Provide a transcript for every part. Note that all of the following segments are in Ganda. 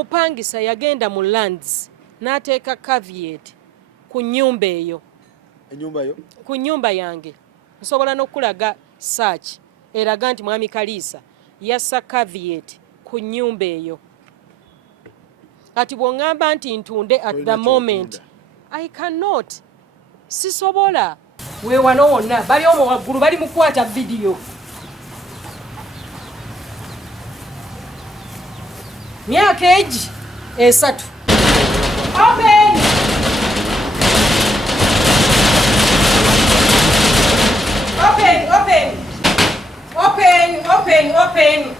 omupangisa yagenda mu lands n'ateeka caveat ku nnyumba eyo. Ennyumba yo? Ku nnyumba yange. Nsobola n'okulaga search eraga nti mwami Kaliisa yassa caveat ku nnyumba eyo. Kati bw'oŋŋamba nti ntunde at the moment I cannot. Sisobola. We wano wonna bali omwo waggulu bali mu kukwata vidiyo. Myaka egi esatu. Open! Open, open! Open, open, open!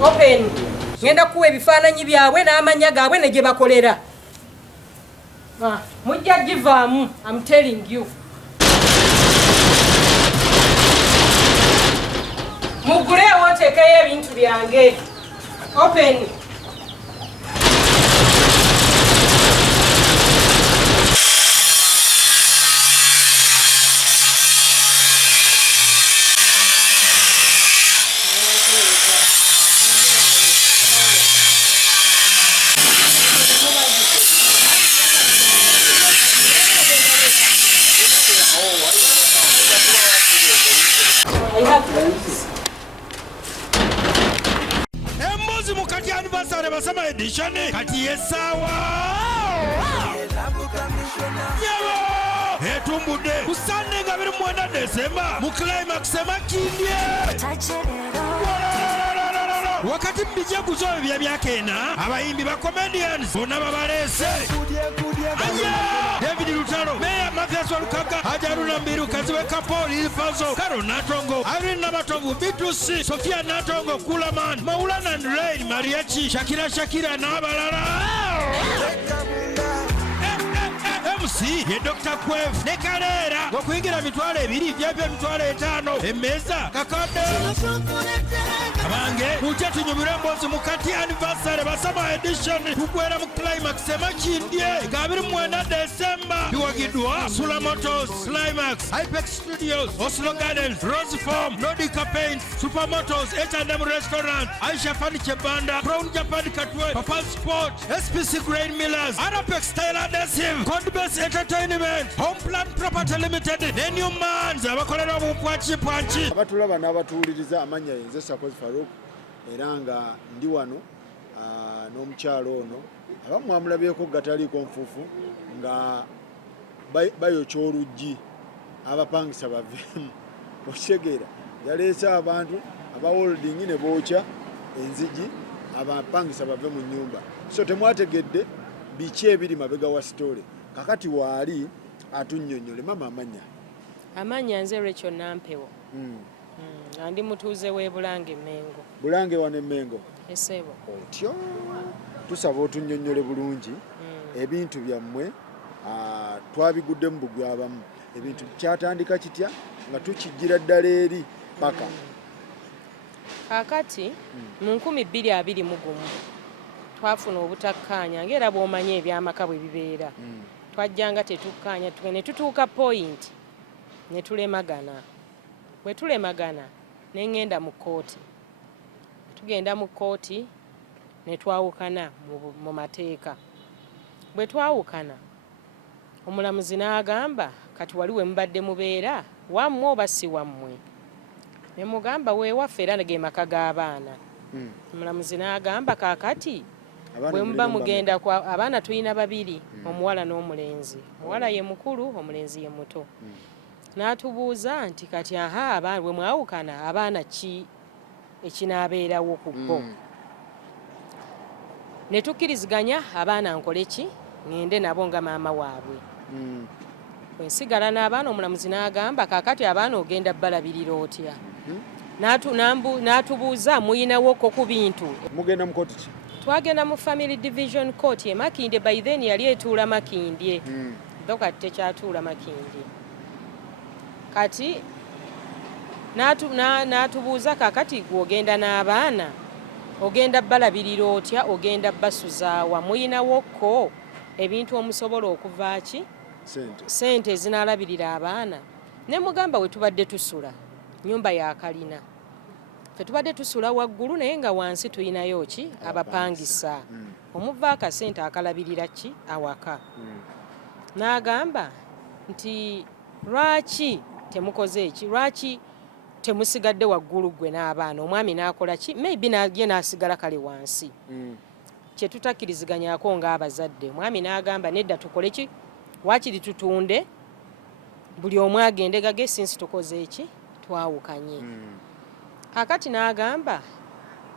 Open. Ngenda kuwa ebifaananyi byabwe n'amanya gaabwe ne gye bakolera. Mujja givaamu, I'm telling you. Muguleewo oteekeyo ebintu byange. Open. Emmozi mukati anniversary basama edition kati yesawa yabo etumbudde ku Sunday nga 29 December mu climax emakindye wakati bijaguzo bya myakena abayimbi ba comedians bonna babaleese David Lutalo Meya Mathias Walukaga Hajaruna Mbiru Kaziwe Kapoli Ilfazo Karo Natongo Irene Namatongo Bitusi Sofia Natongo Kulaman Maulana and Rain Mariachi Shakira n'abalala MC ye Dr. Kwev ne Kalera okuyingira mitwalo 2 byebyo mitwalo 5 emeza kakade abange mujja tunyumire mbozi mukati anniversary basama edition tugwera mu climax emakindye ga 29 December biwagidwa Sula Motors Climax Hypex Studios Oslo Gardens Rose Farm Nordica Paint Supermotors H&M Restaurant Aisha Furniture Banda Brown Japan Katwe Papa Sport SPC Grain Millers Arapex Style Adhesive Codebase Entertainment Home Plan Property Limited ne New Mans abakolera mu Pwanchi abatulaba n'abatuwuliriza amanya yenze Sakozi Farouk era nga ndi wano n'omukyalo ono abamu amulabyeko gataliiko nfuufu nga bayokya oluggi abapangisa baveemu okitegeera yaleese abantu abaholding ne bookya enzigi abapangisa bave mu nnyumba so temwategedde biki ebiri mabega wa story kakati waali atunnyonnyole mama amanya nze Rachel Nampewo andi mutuuze w'e Bulange Mengo. Bulange wane Mengo Esebo otyo tusaba otunnyonnyole bulungi ebintu byammwe twabigudde mu bugwe abamu ebintu kyatandika kitya nga tukijjira ddala eri paka kakati mu 2021 twafuna obutakkaanya ng'era bw'omanya ebyamaka bwe bibeera twajjanga tetukkaanya ne tutuuka point ne tulemagana bwe tulemagana ne ngenda mu kkooti tugenda mu kkooti ne twawukana mu mateeka bwe twawukana omulamuzi n'agamba kati wali we mubadde mubeera wammwe oba si wammwe ne mugamba weewaffe era ge maka g'abaana omulamuzi n'agamba kaakati bwe muba mugenda kwa abaana tulina babiri omuwala n'omulenzi omuwala ye mukulu omulenzi ye muto n'atubuuza nti kati abaana bwe mwawukana abaana ki ekinaabeerawo ku bo ne tukkiriziganya abaana nkole ki ngende nabo nga maama waabwe bwe nsigala n'abaana omulamuzi n'agamba kaakati abaana ogenda balabirira otya n'atubuuza muyinawoko ku bintu mugenda mu kkooti ki twagenda mu family division court e Makindye by then yali etuula Makindye ddo kati tekyatuula Makindye kati n'atubuuza kakati gw'ogenda n'abaana ogenda balabirira otya ogenda basuzaawa muyinawokko ebintu omusobola okuva ki sente ezinaalabirira abaana ne mugamba we tubadde tusula nyumba ya kalina fe tubadde tusula waggulu naye nga wansi tulinayo ki abapangisa omuva akasente akalabirira ki awaka n'agamba nti lwaki temukoze eki lwaki temusigadde waggulu gwe n'abaana omwami n'akola ki maybe ye n'asigala kale wansi kye tutakkiriziganyako ng'abazadde omwami n'agamba nedda tukole ki waakiri tutunde buli omu agende gage sinsi tukoze eki twawukanye kakati n'agamba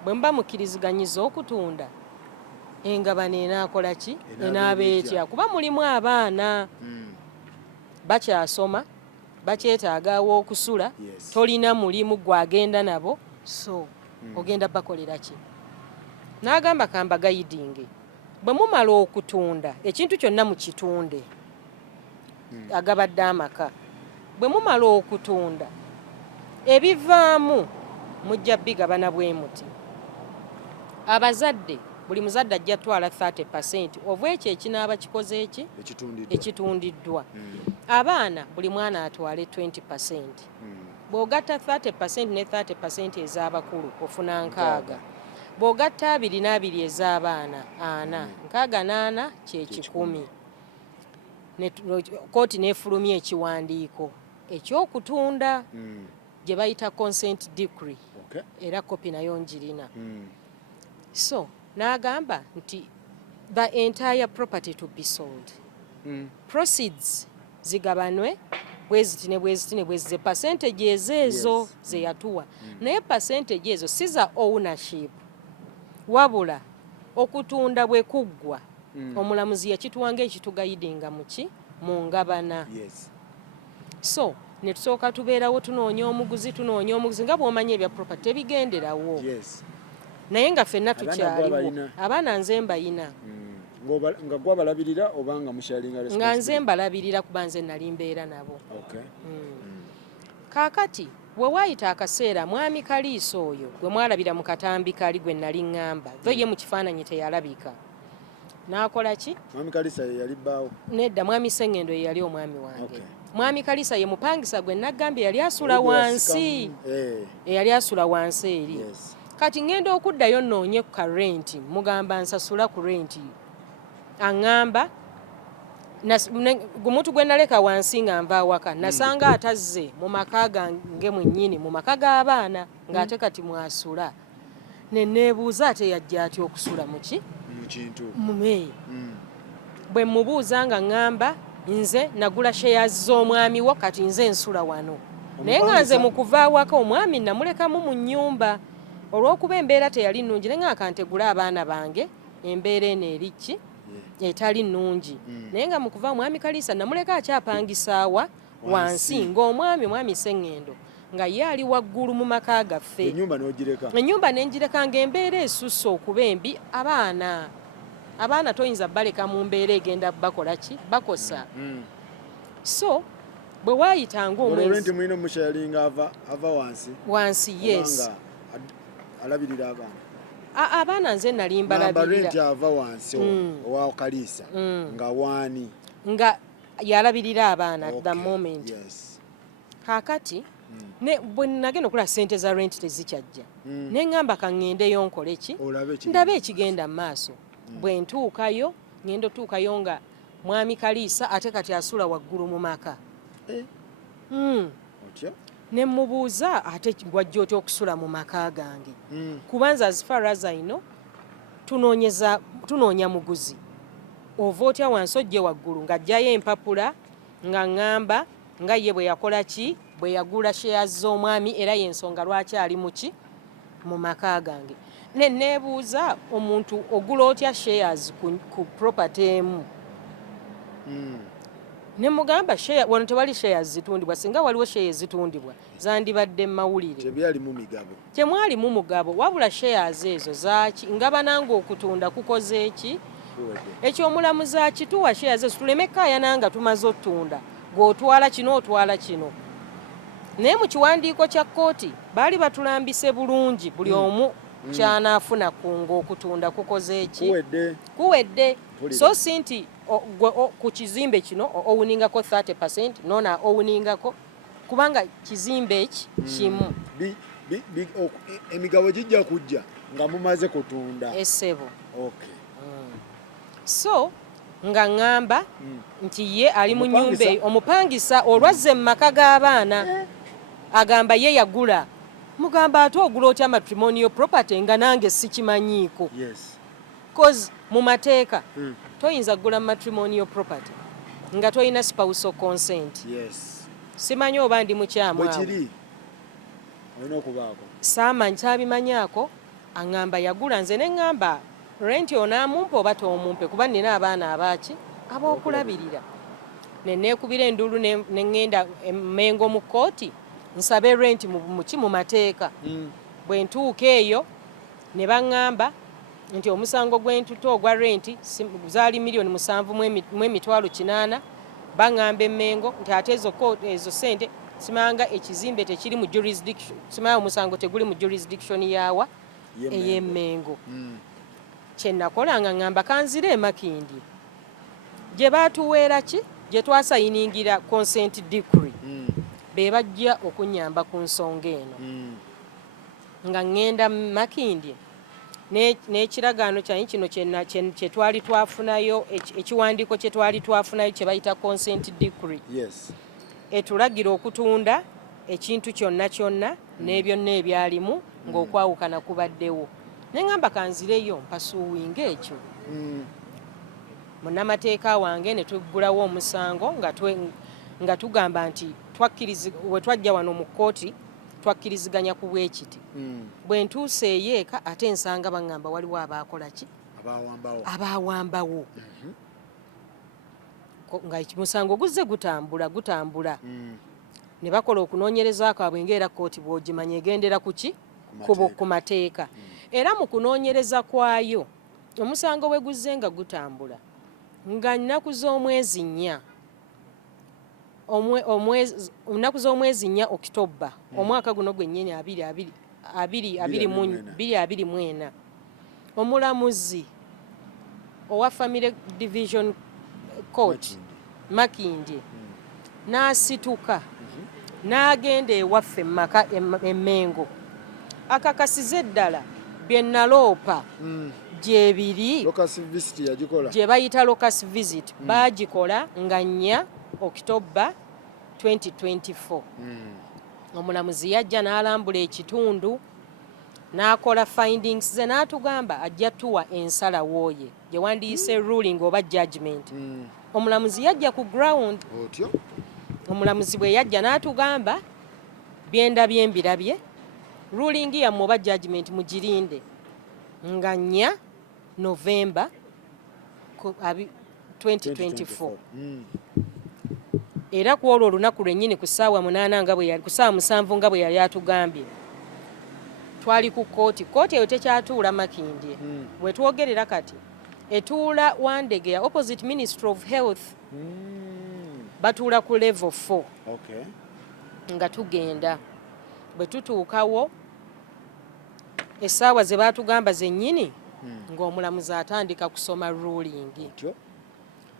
bwe mba mukkiriziganyiza okutunda engabano enaakola ki enaaba etya kuba mulimu abaana bakyasoma bakyetaagawo okusula tolina mulimu gwagenda nabo so ogenda bakolera ki n'agamba kamba gayidinge bwe mumala okutunda ekintu kyonna mu kitunde agabadde amaka bwe mumala okutunda ebivaamu mujja bigabana bwe muti abazadde buli muzadde ajja twala 30% obwekyo ekinaaba kikoze eki ekitundiddwa abaana buli mwana atwale 20% bw'ogatta 30% ne 30% ez'abakulu ofuna nkaaga bw'ogatta 2 n'abiri ez'abaana 4 nkaaga n'ana kye 10 kooti n'efulumya ekiwandiiko ekyokutunda gye bayita consent decree era kopi nayo njirina so n'agamba nti the entire property to be sold proceeds zigabanwe bweziti ne bweziti ne bwezize percentage ezo ze yatuwa naye percentage ezo si za ownership wabula okutunda bwe kuggwa omulamuzi yakituwanga ekitugayidinga muki mu ngabana so ne tusooka tubeerawo tunoonya omuguzi nga bw'omanya ebya property tebigenderawo naye nga ffenna tukyaliwo abaana nze mbayina nga gwabalabirira obanga musharinga nga nze mbalabirira kuba nze nali mbeera nabo kaakati bwe waayita akaseera mwami Kaliisa oyo gwe mwalabira mu katambi kali gwe nali ŋŋamba tho ye mu kifaananyi teyalabika n'akola ki mwami Kaliisa ye yali bbaawo nedda mwami Sengendo ye yali omwami wange mwami Kaliisa ye mupangisa gwe naggambye yali asula wansi eyali asula wansi eri kati ngenda okuddayo nnoonye ku karenti mugamba nsasula ku renti aŋŋamba gumutu gwe naleka wansi nga nva awaka nasanga atazze mu maka gange mwennyini mu maka g'abaana ng'ate kati mwasula ne neebuuza ate yajja atya okusula muki mume bwe mubuuza nga ŋŋamba nze nagula shares z'omwami wo kati nze nsula wano naye nga nze mu kuva awaka omwami namulekamu mu nnyumba olw'okuba embeera teyali nnungi naye nga kantegula abaana bange embeera eno eriki etali nnungi naye nga mu kuva mwami Kaliisa namuleka akyapangisaawa wansi ng'omwami Sengendo nga ye ali waggulu mu maka gaffe ennyumba n'engireka ng'embeera esusse okuba embi abaana toyinza baleka mu mbeera egenda bakola ki bakosa so bwe waayitanga omwezi mulina omushayalinga ava wansi yes alabirira abaana abaana nze nali mbalabirira ava wansi owa Kaliisa nga waani nga yalabirira abaana at the moment kaakati bwe nagenda okulaba ssente za rent tezikyajja ne ŋŋamba kaŋŋendeyo nkole ki ndabe ekigenda mu maaso bwe ntuukayo ŋŋenda otuukayo nga mwami Kaliisa ate kati asula waggulu mu maka ne mubuuza ate wajja otya okusula mu maka gange kubanza as far as I know tunoonya muguzi ova otya wansi ojje waggulu ng'ajjayo empapula nga ŋŋamba nga ye bwe yakola ki bwe yagula shares z'omwami era y'ensonga lwaki ali muki mu maka gange ne neebuuza omuntu ogula otya shares ku property emu ne mugamba wano tewali shares zitundibwa singa waliwo shares zitundibwa zandibadde mawulire temwalimu mugabo wabula shares ezo zaki ngabana okutunda kukoze eki ekyomulamuzi akituwa shares ezo tuleme kaayananga tumaze ottunda gw'otwala kino otwala kino naye mu kiwandiiko kya kkooti baali batulambise bulungi buli omu kyanaafuna kunga okutunda kukoze eki kuwedde so si nti ku kizimbe kino owuningako 30% nona owuningako kubanga kizimbe eki kimu emigabo gijja kujja nga mumaze kutunda essebo. Okay. So nga ngamba nti ye ali mu nyumba eyo, omupangisa olwazze mu maka g'abaana agamba ye yagula. Mugamba ate ogula otya matrimonial property nga nange sikimanyiiko? Yes. Cause mu mateeka toyinza kugula matrimonial property nga toyina spousal consent. Yes. Simanyi oba ndi mukyamu awo. Bwekiri olina okubaako. Saamanyi kyabimanyaako, aŋŋamba yagula. Nze ne ŋŋamba renti onaamumpa oba toomumpe kuba nina abaana abaaki ab'okulabirira. Ne neekubira enduulu ne ŋŋenda Mengo mu kkooti nsabe renti mu mateeka. Bwe ntuuka eyo ne baŋŋamba nti omusango gw'entuto ogwa renti zaali $7,800,000. Baŋŋamba Mengo nti ate ezo sente simanga ekizimbe tekiri mu jurisdiction, simanga omusango teguli mu jurisdiction yawa ey'Emmengo. Kye nakola nga ŋŋamba kanzire e Makindye gye baatuweera ki gye twasayiningira consent decree be bajja okunnyamba ku nsonga eno. Nga ŋŋenda Makindye n'ekiragaano kyanyi kino kye twali twafunayo, ekiwandiiko kye twali twafunayo kye bayita consent decree. Yes. Etulagira okutunda ekintu kyonna n'ebyonna ebyalimu ng'okwawukana kubaddewo. Ne ŋŋamba kanzireyo mpasuuwinga ekyo. Munnamateeka wange ne tuggulawo omusango nga tugamba nti we twajja wano mu kkooti twakkiriziganya ku bwekiti. Bwe ntuuse eyeeka ate nsanga baŋŋamba waliwo abaakola ki? Abaawambawo. Nga musango guzze gutambula. Ne bakola okunoonyereza kwabwe ng'era kkooti bw'ogimanya egendera ku ki? Ku mateeka. Era mu kunoonyereza kwayo omusango we guzze nga gutambula nga nnaku z'omwezi 4 Okitoba omwaka guno gwennyini 2024 omulamuzi owa Family Division Court Makindye n'asituka n'agenda ewaffe maka Emmengo akakasize ddala bye naloopa gyebiri gye bayita locus visit baagikola nga 4 Okitoba 2024. Omulamuzi yajja n'alambula ekitundu n'akola findings ze n'atugamba ajja tuwa ensalawo ye gye wandiise ruling oba judgment. Omulamuzi yajja ku ground. Omulamuzi bwe yajja n'atugamba byendabye mbirabye, ruling yammwe oba judgment mugirinde nga 4 November 2024. Era ku olwo olunaku lwennyini ku ssaawa 7 nga bwe yali atugambye twali ku kkooti. Kkooti eyo tekyatuula Makindye. Bwe twogerera kati etuula Wandegeya opposite Ministry of Health. Batuula ku level 4. Okay. Nga tugenda bwe tutuukawo essaawa ze baatugamba zennyini ng'omulamuzi atandika kusoma ruling.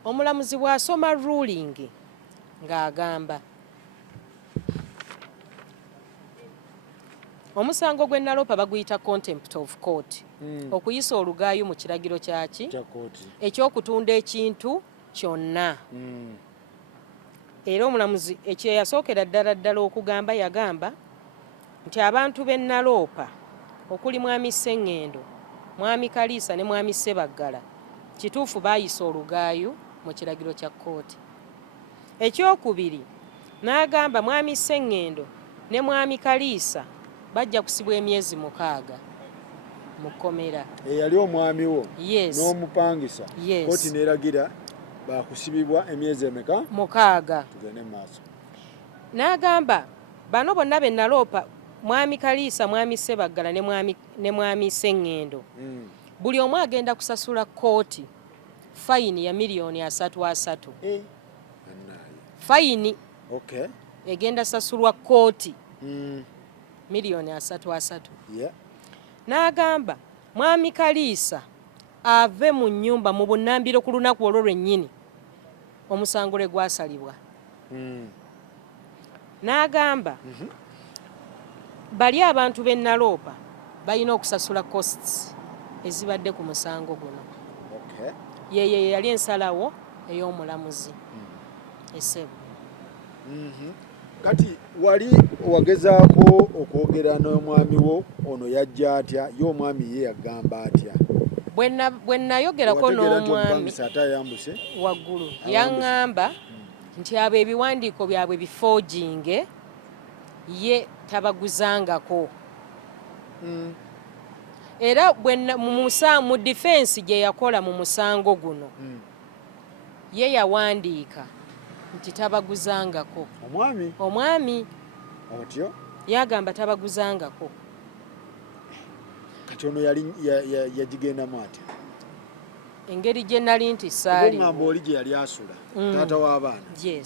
Omulamuzi bw'asoma ruling ng'agamba omusango gwe naloopa baguyita contempt of court. Okuyisa olugaayo mu kiragiro kyaki eky'okutunda ekintu kyonna. Era omulamuzi ekyo yasookera ddala okugamba yagamba nti abantu b'e Naloopa okuli Mwami Sseŋŋendo, Mwami Kaliisa ne Mwami Ssebaggala kituufu baayisa olugaayo mu kiragiro kya kkooti. Ekyokubiri n'agamba Mwami Sseŋŋendo ne Mwami Kaliisa bajja kusibwa emyezi 6 mu kkomera. Eyali omwami wo n'omupangisa kkooti n'eragira bakusibibwa emyezi emeka? 6. Tugende maaso. N'agamba bano bonna be Naloopa Mwami Kaliisa, Mwami Ssebaggala ne Mwami Sseŋŋendo buli omu agenda kusasula kkooti fayini ya $330,000. Fayini egenda sasulwa kkooti $330,000. N'agamba Mwami Kaliisa ave mu nnyumba mu bunnambiro ku lunaku olwo lwennyini omusango lwe gwasalibwa. n'agamba bali abantu b'e Naloopa balina okusasula costs ezibadde ku musango guno. Ye yali ensalawo ey'omulamuzi Essebo. Kati wali wagezaako okwogera n'omwami wo ono yajja atya ye omwami ye yagamba atya? Bwe nayogerako n'omwami waggulu yaŋŋamba nti abo ebiwandiiko byabwe bifoojinge ye tabaguzangako. Era mu defense gye yakola mu musango guno ye yawandiika nti tabaguzangako. Omwami otyo yagamba tabaguzangako. Kati ono yagigendamu atya? Engeri gye nali nti saali ngamba oli gye yali asula taata w'abaana gye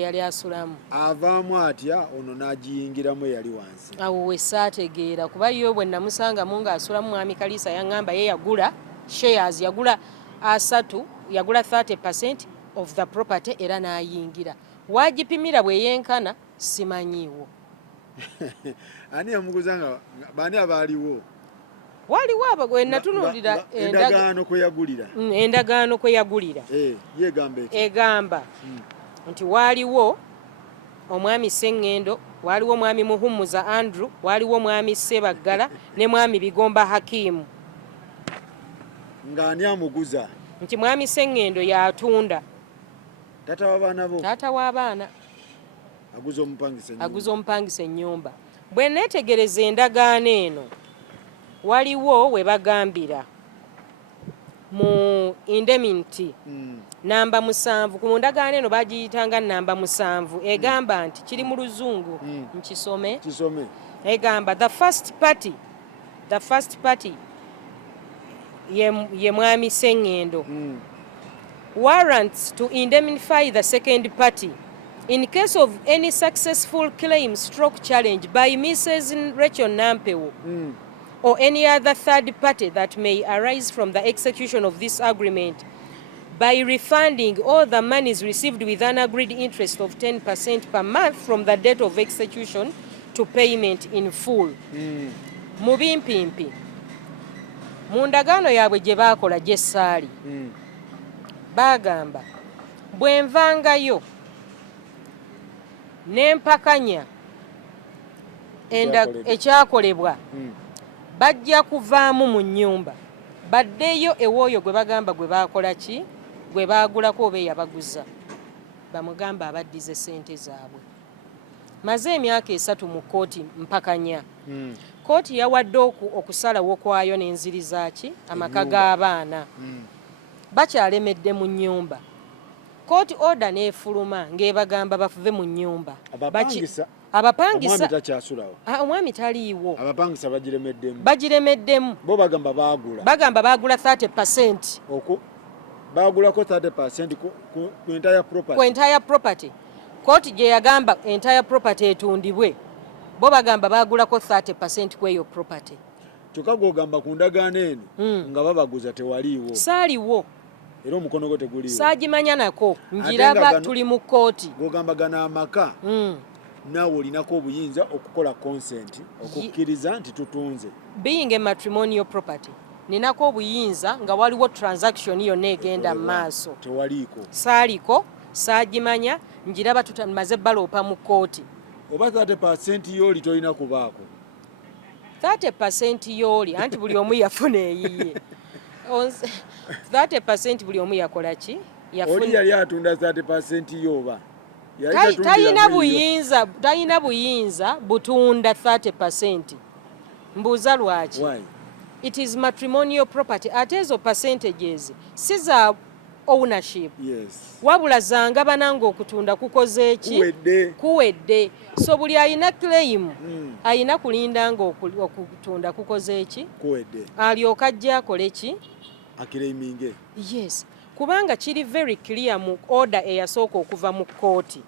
yali asulamu avaamu atya ono n'agiyingiramu eyali wansi. Awo we saategeera kuba yo bwe namusangamu ng'asulamu mwami Kaliisa yaŋŋamba ye yagula shares, yagula 30% of the property era n'ayingira. Wagipimira bwe yenkana simanyiiwo. Ani yamuguzanga? Baani abaaliwo? Waliwo abo natunuulira endagaano kwe yagulira. Endagaano kwe yagulira. Egamba nti waaliwo omwami Sseŋŋendo, waaliwo omwami Muhumuza Andrew, waaliwo omwami Ssebaggala ne mwami Bigomba Hakimu. Ng'ani amuguza? Nti mwami Sseŋŋendo y'atunda. Taata w'abaana bo? Taata w'abaana. Aguza omupangisa ennyumba. Bwe neetegereza endagaano eno waliwo we bagambira mu indemnity namba 7 ku ndagaano eno bagiyitanga namba 7 egamba nti kiri mu luzungu nkisome egamba the first party ye mwami Sseŋŋendo warrants to indemnify the second party in case of any successful claim stroke challenge by Mrs. Rachel Nampewo or any other third party that may arise from the execution of this agreement by refunding all the monies received with an agreed interest of 10% per month from the date of execution to payment in full. Mu bimpimpi mu ndagaano yaabwe gye baakola gye ssaali baagamba bwe nvangayo n'empakanya ekyakolebwa bajja kuvaamu mu nnyumba baddeyo ewooyo gwe bagamba gwe baakola ki gwe baagulako oba eyabaguza bamugamba abaddize ssente zaabwe. Maze emyaka 3 mu kkooti mpakanya. Kkooti yawadde okusalawo kwayo n'enziriza ki amaka g'abaana bakyalemedde mu nnyumba. Kkooti order n'efuluma ng'ebagamba bafuve mu nnyumba. Abapangisa omwami taliiwo. Abapangisa bagiremeddemu. Bo bagamba baagula 30%. Baagulako 30% ku entire property. Kkooti gye yagamba entire property etundibwe bo bagamba baagulako 30% ku eyo property. Kyokka gw'ogamba ku ndagaano eno nga babaguza tewaliiwo. Saaliwo. Era omukono gwo teguliiwo. Saagimanya nako ngiraba tuli mu kkooti. Gw'ogamba gano amaka naawe olinako obuyinza okukola consent okukkiriza nti tutunze. Being a matrimonial property ninako obuyinza nga waliwo transaction yonna egenda mu maaso. Tewaliiko. Saaliko saagimanya ngiraba tutamaze baloopa mu kkooti. Oba 30% y'oli tolina kubaako. 30% y'oli anti buli omu yafuna eyiye. 30% buli omu yakola ki? Oli yali atunda 30% y'oba. Talina buyinza butunda 30%. Mbuuza lwaki? Why? It is matrimonial property. Ate ezo percentages si za ownership. Yes. Wabula zanga bananga okutunda kukoze eki? Kuwedde. So buli ayina claim ayina kulindanga okutunda kukoze eki? Kuwedde. Alyoka ajja akole ki? Aclaiminge. Yes. Kubanga kiri very clear mu order eyasooka okuva mu kkooti.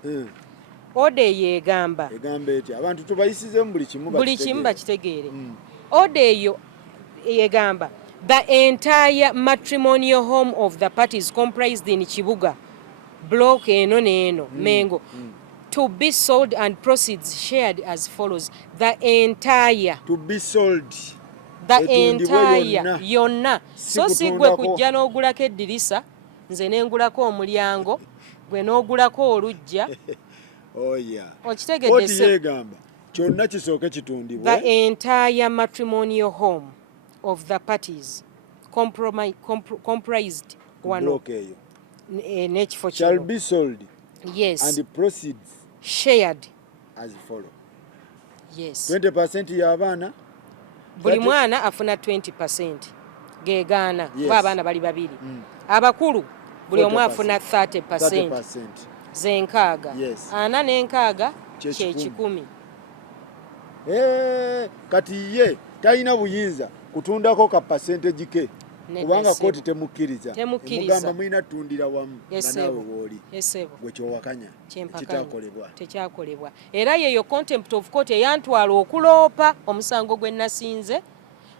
Order yeegamba. Egamba eti abantu tubayisizemu buli kimu bakitegeere. Order eyo yegamba the entire matrimonial home of the parties comprised in Kibuga block eno neeno Mengo to be sold and proceeds shared as follows. The entire. To be sold. The entire. Yonna. So si gwe kujja n'ogulako eddirisa, nze n'engulako omulyango, gwe n'ogulako olujja. Oh yeah. Okitegedde se. Yegamba. Kyonna kisooke kitundibwe. The entire matrimonial home of the parties comprised one n'ekifo shall be sold. Yes. And the proceeds shared as follow. Yes. 20% y'abaana. Buli mwana afuna 20%. Gegaana. Yes. Abaana bali babiri. Abakulu buli omu afuna 30%. Zenkaaga. Yes. Ana n'enkaaga kye 10. Kati ye talina buyinza kutundako ka percentage ke. Kubanga kooti temukkiriza. Mugamba mulina tundira wamu nga nawe wooli. Gwe kyowakanya tekyakolebwa. Era yeyo contempt of court eyantwala okuloopa omusango gwe nasinze.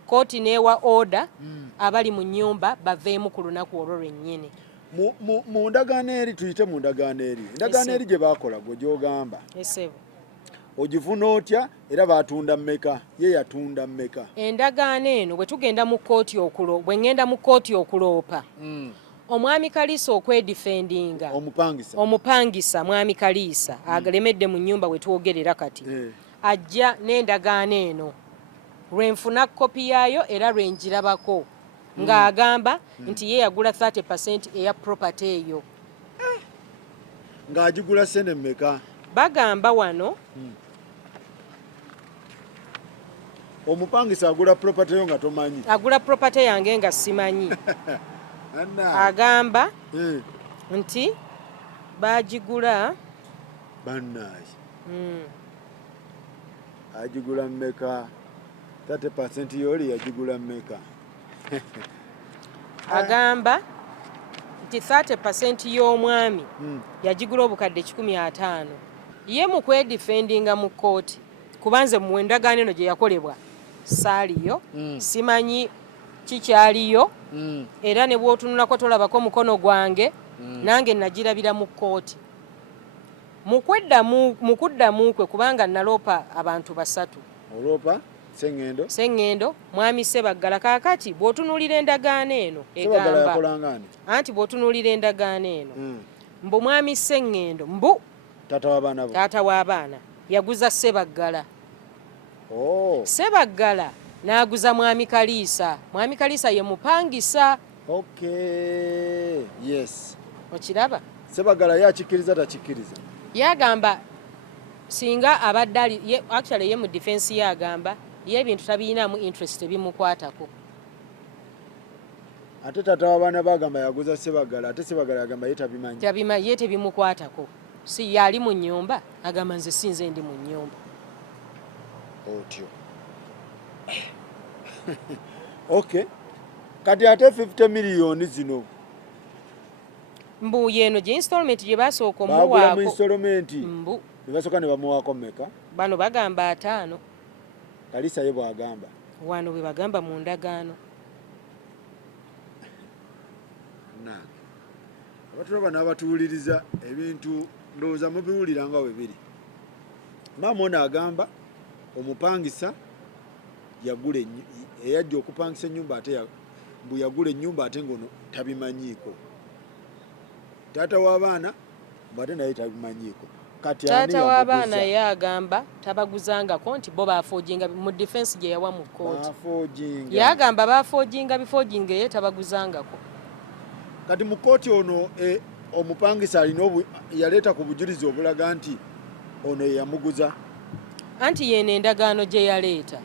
Kooti neewa order abali mu nnyumba baveemu ku lunaku olwo lwennyini. Mu ndagaano eri tuyite mu ndagaano eri. Endagaano eri gye baakola gwe gy'ogamba. Ogifuna otya era baatunda mmeka? Ye yatunda mmeka? Endagaano eno bwe tugenda mu kooti bwe ngenda mu kooti okuloopa. Omwami Kaliisa okwedifendinga. Omupangisa mwami Kaliisa alemedde mu nnyumba we twogerera kati. Ajja n'endagaano eno. Lwenfuna kopi yaayo era lwenjirabako. Ng'agamba nti ye yagula 30% eya property eyo. Ng'agigula sene mmeka? Bagamba wano. Omupangisa agula property yo nga tomanyi. Agula property yange nga simanyi. Agamba nti bagigula bannaye. Agigula mmeka? 30% yoli yagigula mmeka? Agamba nti 30% y'omwami yagigula obukadde 15. Ye mu kwedifendinga mu kooti kubanze mu endagaano eno gye yakolebwa saaliyo simanyi kikyaliyo era ne bw'otunulako tolabako mukono gwange nange nagirabira mu kooti mu kuddamu kwe kubanga naloopa abantu 3. Oloopa Sengendo mwami Sebaggala kaakati bw'otunuulira endagaano eno egamba anti bw'otunuulira endagaano eno mbu mwami Sengendo mbu taata w'abaana yaguza Sebaggala. Sebaggala n'aguza mwami Kaliisa. Mwami Kaliisa ye mupangisa. Okay. Yes. Okiraba? Sebaggala yakikkiriza takikkiriza? Yagamba singa abadde actually ye mu defense yagamba ye ebintu tabiinamu interest ebimukwatako. Ate taata w'abaana bagamba yaguza Sebaggala ate Sebaggala yagamba ye tabimanyi. Ye tebimukwatako. Si yali mu nnyumba agamba nze sinze ndi mu nnyumba. Otyo. Okay. Kati ate 50 million zino. Mbu yeno gye installment gye basooka omuwaako. Bagula mu installment. Mbu. Ne basooka ne bamuwaako mmeka? Bano bagamba 5. Kaliisa ye bw'agamba. Wano bwe bagamba mu ndagaano. Abatulaba n'abatuwuliriza ebintu ndowooza mubiwulira nga we biri. Maama ono agamba omupangisa eyajja okupangisa ennyumba ate mbu yagula ennyumba ate ngono tabimanyiiko. Taata w'abaana mbu ate naye tabimanyiiko. Taata w'abaana ye agamba tabaguzangako nti bo baafoojinga mu defense gye yawa mu kooti. Yagamba baafoojinga bifoojinga ye tabaguzangako. Kati mu kooti ono omupangisa alina yaleeta ku bujulizi obulaga nti ono yamuguza. Anti yene endagaano gye yaleeta.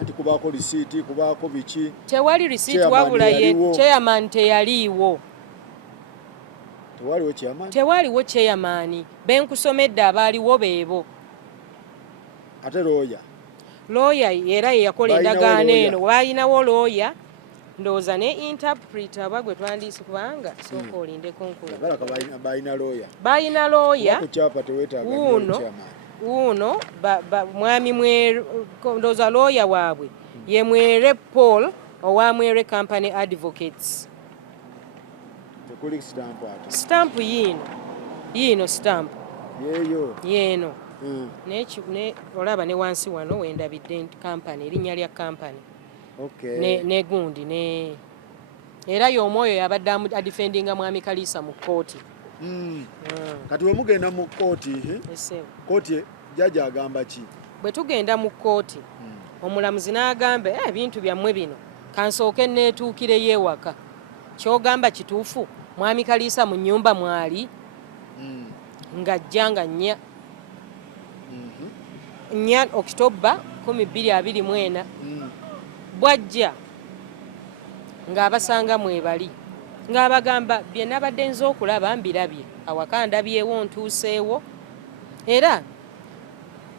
Anti kubaako risiiti, kubaako biki. Tewali risiiti wabula ye chairman teyaliiwo. Tewaliwo chairman? Tewaliwo chairman. Benkusomedde abaaliwo beebo. Ate looya? Looya era ye yakola endagaano eno. Balinawo looya. Ndowooza ne interpreter bagwe twandiise kubanga sooka olindeko nkula. Balina looya. Balina looya. Kukyapa teweetaaga uno mwami ndowooza looya waabwe ye Mwere Paul owa Mwere Company Advocates. Tekuli stamp ate. Stamp yino stamp. yeeyo yeeno olaba ne wansi wano wendabidde kampani erinnya lya kampani ne gundi era y'omwoyo yabadde adifendinga mwami Kaliisa mu kkooti. Kati we mugenda mu kkooti kkooti jjaja agamba ki? Bwe tugenda mu kkooti omulamuzi n'agamba ebintu byammwe bino kansooke neetuukireyo ewaka, kyogamba kituufu? Mwami Kaliisa mu nnyumba mwali ng'ajja nga nnya Okitoba 2024 bw'ajja ng'abasanga mwebali ng'abagamba bye nabadde nze okulaba mbirabye awaka ndabyewo ntuuseewo era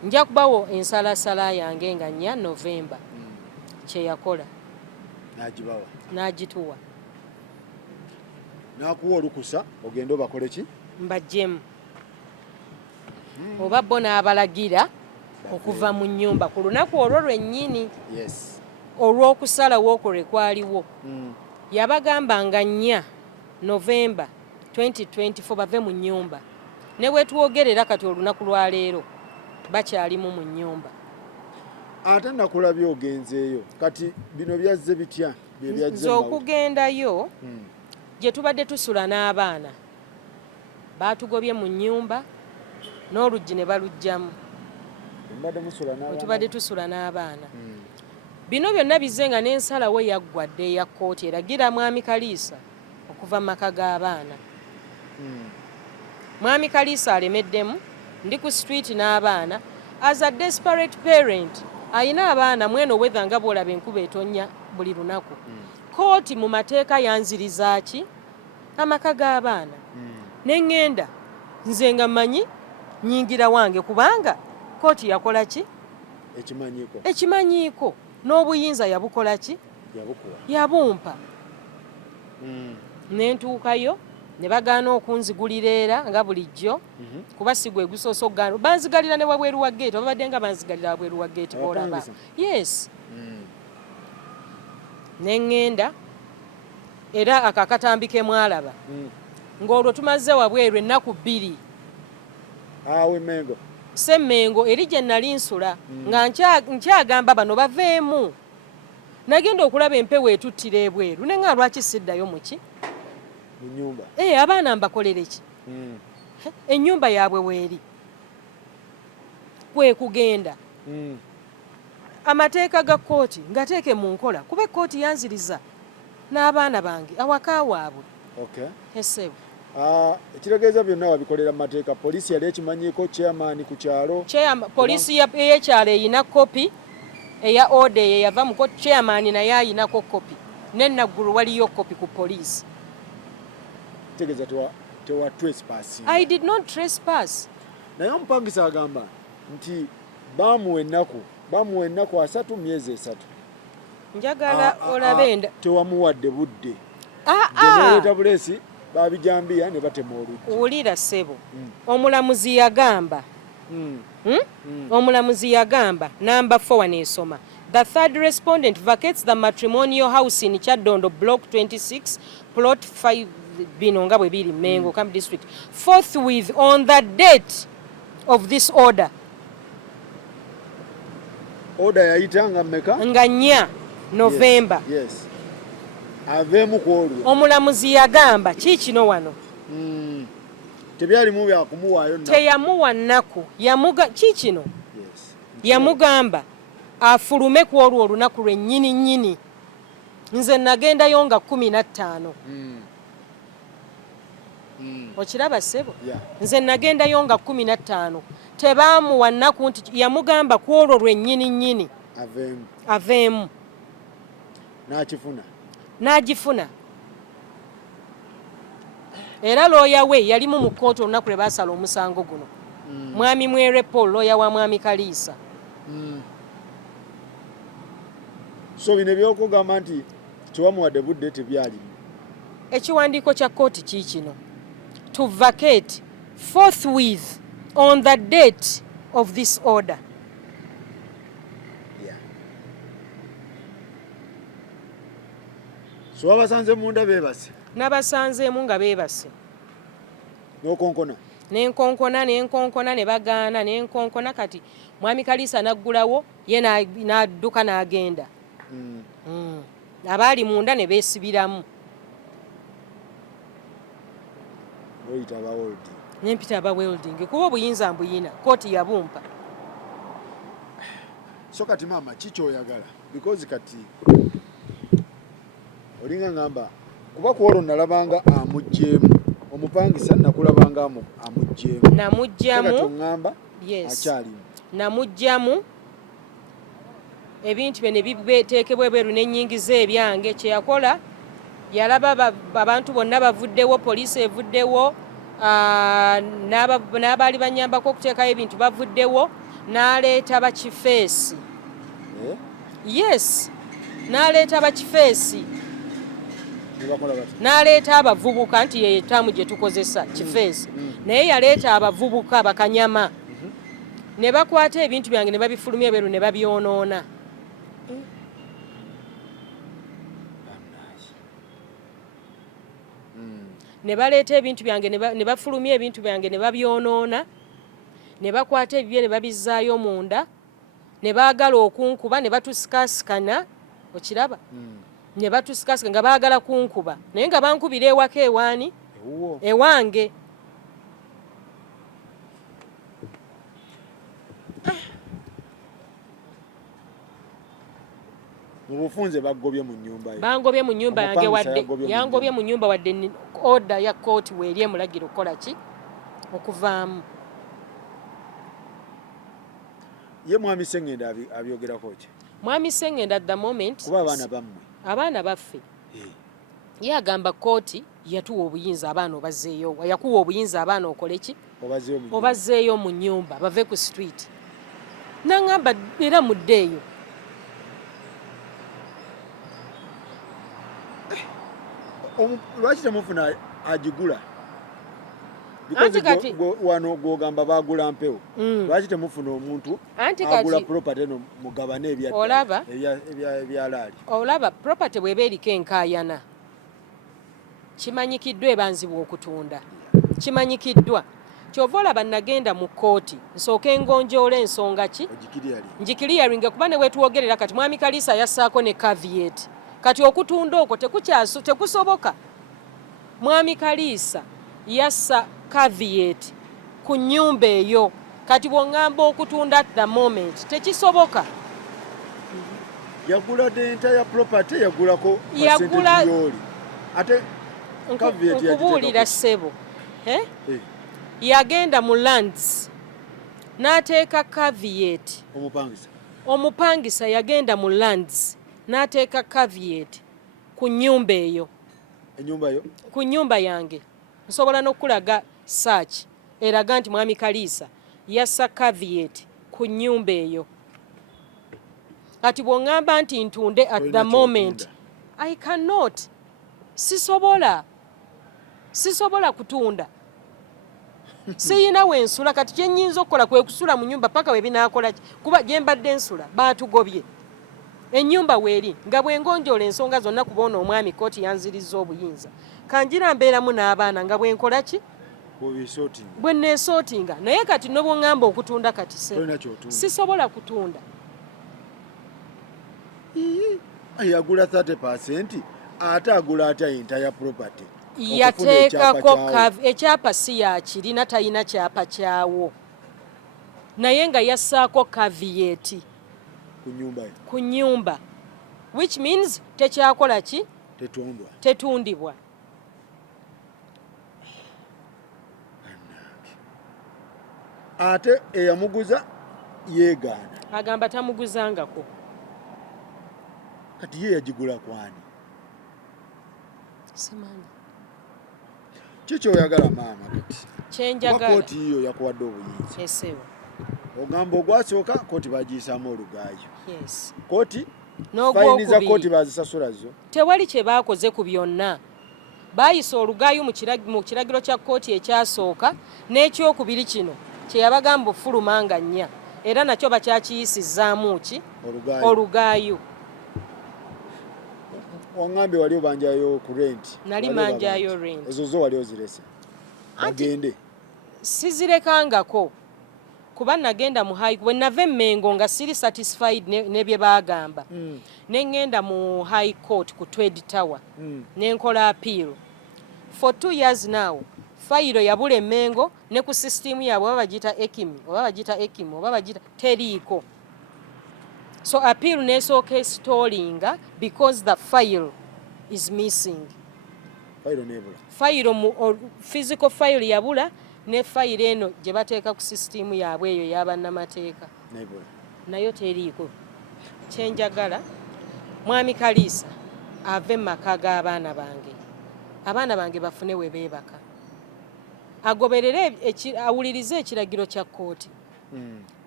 nja kubawo ensalasala yange nga nnya Novemba. Kye yakola n'agituwa n'akuwa olukusa ogenda obakole ki? Mbajjemu oba bo n'abalagira okuva mu nnyumba ku lunaku olwo lwennyini olw'okusalawo okwo lwe kwaliwo. Yabagamba nga nnya Novemba 2024 bave mu nnyumba, ne bwetwogerera kati olunaku lwa leero bakyalimu mu nnyumba. Ate nakulabye ogenzeeyo, kati bino byazze bitya? Nze okugendayo gye tubadde tusula n'abaana baatugobye mu nnyumba n'oluggi ne baluggyamu we tubadde tusula n'abaana. Bino byonna bizze nga n'ensalawo yaggwadde eya kkooti eragira mwami Kaliisa okuva mu maka g'abaana. Mwami Kaliisa alemeddemu, ndi ku street n'abaana as a desperate parent. Ayina abaana mweno wether nga bw'olaba enkuba etonnya buli lunaku. Kkooti mu mateeka yanziriza ki? Amaka g'abaana. Ne ŋŋenda nze nga mmanyi nnyingira wange kubanga kkooti yakola ki? Ekimanyiiko n'obuyinza yabukola ki? Yabumpa. Ne ntuukayo ne bagaana okunzigulira era nga bulijjo kuba si gwe gusoosa okugaana. Banzigalira ne wabweru wa gate, babadde nga banzigalira wabweru wa gate b'olaba. Yes. Ne ŋŋenda era akakatambike mwalaba ng'olwo tumaze wabweru ennaku 2. Semmengo eri gye nali nsula nga nkyagamba bano baveemu. Nagenda okulaba empewo etuttira ebweru ne nga lwaki siddayo muki? Mu nnyumba. Abaana mbakolere ki? Ennyumba yaabwe weeri. Kwe kugenda. Amateeka ga kkooti ngateeke mu nkola kuba ekkooti yanziriza n'abaana bange awaka waabwe. Esebo. Ekitegeeza byonna wabikolera mu mateeka. Poliisi yali ekimanyiiko, chairman ku kyalo. Poliisi ey'ekyalo eyina kopi eya order ye yava mu kkooti, chairman naye ayinako kopi. Ne naggulu waliyo kopi ku poliisi. Kitegeeza tewa trespass. I did not trespass. Naye omupangisa agamba nti bamuwa ennaku 3 myezi 3. Njagala olabe tewamuwadde budde. Leeta buleesi babijambiya ne batema oluggi. Wulira ssebo. Omulamuzi yagamba. Omulamuzi yagamba number 4 neesoma. The third respondent vacates the matrimonial house in Kyaddondo block 26 plot 5 bino nga bwe biri Mengo Camp district forthwith on the date of this order. Order yayita nga mmeka? Nga nnya November. Yes. Aveemu ku olwo. Omulamuzi yagamba kikino wano. Tebyalimu bya kumuwaayo nnaku. Teyamuwa nnaku. Kikino? Yes. Yamugamba afulume ku olwo olunaku lwennyini nnyini. Nze nagendayo nga 15. Okiraba ssebo? Nze nagendayo nga 15. Tebaamuwa nnaku nti yamugamba ku olwo lwennyini nnyini. Aveemu. N'agifuna. Era looya we yalimu mu kkooti olunaku lwe baasala omusango guno. Mwami Mwere Paul, looya wa mwami Kaliisa. So bino by'okugamba nti tewamuwadde budde tebyalimu. Ekiwandiiko kya kkooti kiikino. To vacate forthwith on the date of this order. So wabasanze munda beebase? Nabasanzeemu nga beebase. N'okonkona? n'enkonkona ne bagaana n'enkonkona kati mwami Kaliisa naggulawo ye n'adduka n'agenda abaali munda ne beesibiramu nempita aba welding kuba obuyinza mbuyina kooti yabumpa so kati maama kikyoyagala because kati olinga ngamba kuba kuolwo nalabanga amugjeemu omupangisa nakulabanga amugjeemu namugjamu akyalimu namugjamu ebintu bye ne biteekebwa ebweru n'ennyingiza ebyange kyeyakola yalaba abantu bonna bavuddewo poliisi evuddewo n'abaali banyambako okuteekayo ebintu bavuddewo n'aleeta bakifeesi yes n'aleeta bakifeesi n'aleeta abavubuka nti ye ttaamu gye tukozesa kifeesi naye yaleeta abavubuka bakanyama ne bakwata ebintu byange ne babifulumya ebweru ne babyonoona ne baleeta ebintu byange ne bafulumya ebintu byange ne babyonoona ne bakwata ebibye ne babizzaayo munda ne baagala okunkuba ne batusikaasikana okiraba ne batusikaasikana nga baagala kunkuba naye nga bankubira ewaka ewaani ewange mubufunze bagobye mu nnyumba bangobye mu nnyumba yange yangobye mu nnyumba wadde oda ya kooti weeri emulagira okukola ki okuvaamu ye mwami Sengenda abyogerako ki mwami Sengenda at the moment kuba abaana bammwe abaana baffe ye agamba kooti yatuwa obuyinza abaana obazzeeyo yakuwa obuyinza abaana okole ki obazzeeyo mu nnyumba bave ku street naŋŋamba era muddeeyo lwaki temufuna agigula wano gwogamba bagula mpewo lwaki temufuna omuntu agula property eno mugabane ebyalaali olaba property bweba eriko enkaayana kimanyikiddwa ebanzibwa okutunda kimanyikiddwa kyova olaba nagenda mu kooti nsooke ngonjoola ensonga ki njikiriyaringa kuba ne wetuwogerera kati mwami Kaliisa yassaako ne caveat kati okutunda okwo tekusoboka mwami Kaliisa yassa caveat ku nnyumba eyo kati bw'oŋŋamba okutunda at the moment tekisoboka yagula the entire property yagulako percentage ate caveat nkubuulira ssebo yagenda mu lands n'ateeka caveat omupangisa yagenda mu lands n'ateeka caveat ku nnyumba eyo ku nnyumba yange nsobola n'okulaga search eraga nti mwami Kaliisa yassa caveat ku nnyumba eyo kati bw'oŋŋamba nti ntunde at the moment I cannot sisobola kutunda siyina wensula kati kyennyinza okukola kwe kusula mu nyumba paka we binaakola kuba gye mbadde nsula baatugobye ennyumba weeri nga bwengonjoola ensonga zonna kubaona omwami kooti yanzirizza obuyinza kanjira mbeeramu n'abaana nga bwenkola ki bwe neesootinga naye kati nobwoŋŋamba okutunda kati sisobola kutunda yagula 30% ate agula atya entire property yateekako ekyapa si yakirina talina kyapa kyawo naye nga yassaako caveat ku nnyumba which means tekyakola ki tetundibwa ate eyamuguza yeegaana agamba tamuguzangako kati ye yagigula kwani simanyi kikyoyagala maama kati kyenjagala kooti iyo yakuwadde obuyinza esebo ogamba ogwasooka kooti bagiyisaamu olugaayo yes kooti fayini za kooti bazisasula zo tewali kye baakoze ku byonna baayisa olugaayo mu kiragiro kya kooti ekyasooka n'ekyokubiri kino kye yabagamba ofulumanga nnya era nakyo bakyakiyisizzaamu ki olugaayo waŋŋambye wali obanjayo ku rent nali manjayo rent ezo zo wali ozirese agende sizirekangako kuba nagenda mu high bwe nava Mengo nga siri satisfied ne bye bagamba nengenda mu high court ku Trade Tower nenkola appeal for 2 years now fayiro yabule Mengo ne ku system yabwe babagita Ekim oba bagita teriiko. So appeal nesooka stallinga because the file is missing. File physical file yabula ne file eno gye bateeka ku system yabwe eyo y'abannamateeka nayo teriiko. Kyenjagala Mwami Kalisa ave maka g'abaana bange bafune we beebaka agoberere awulirize ekiragiro kya kooti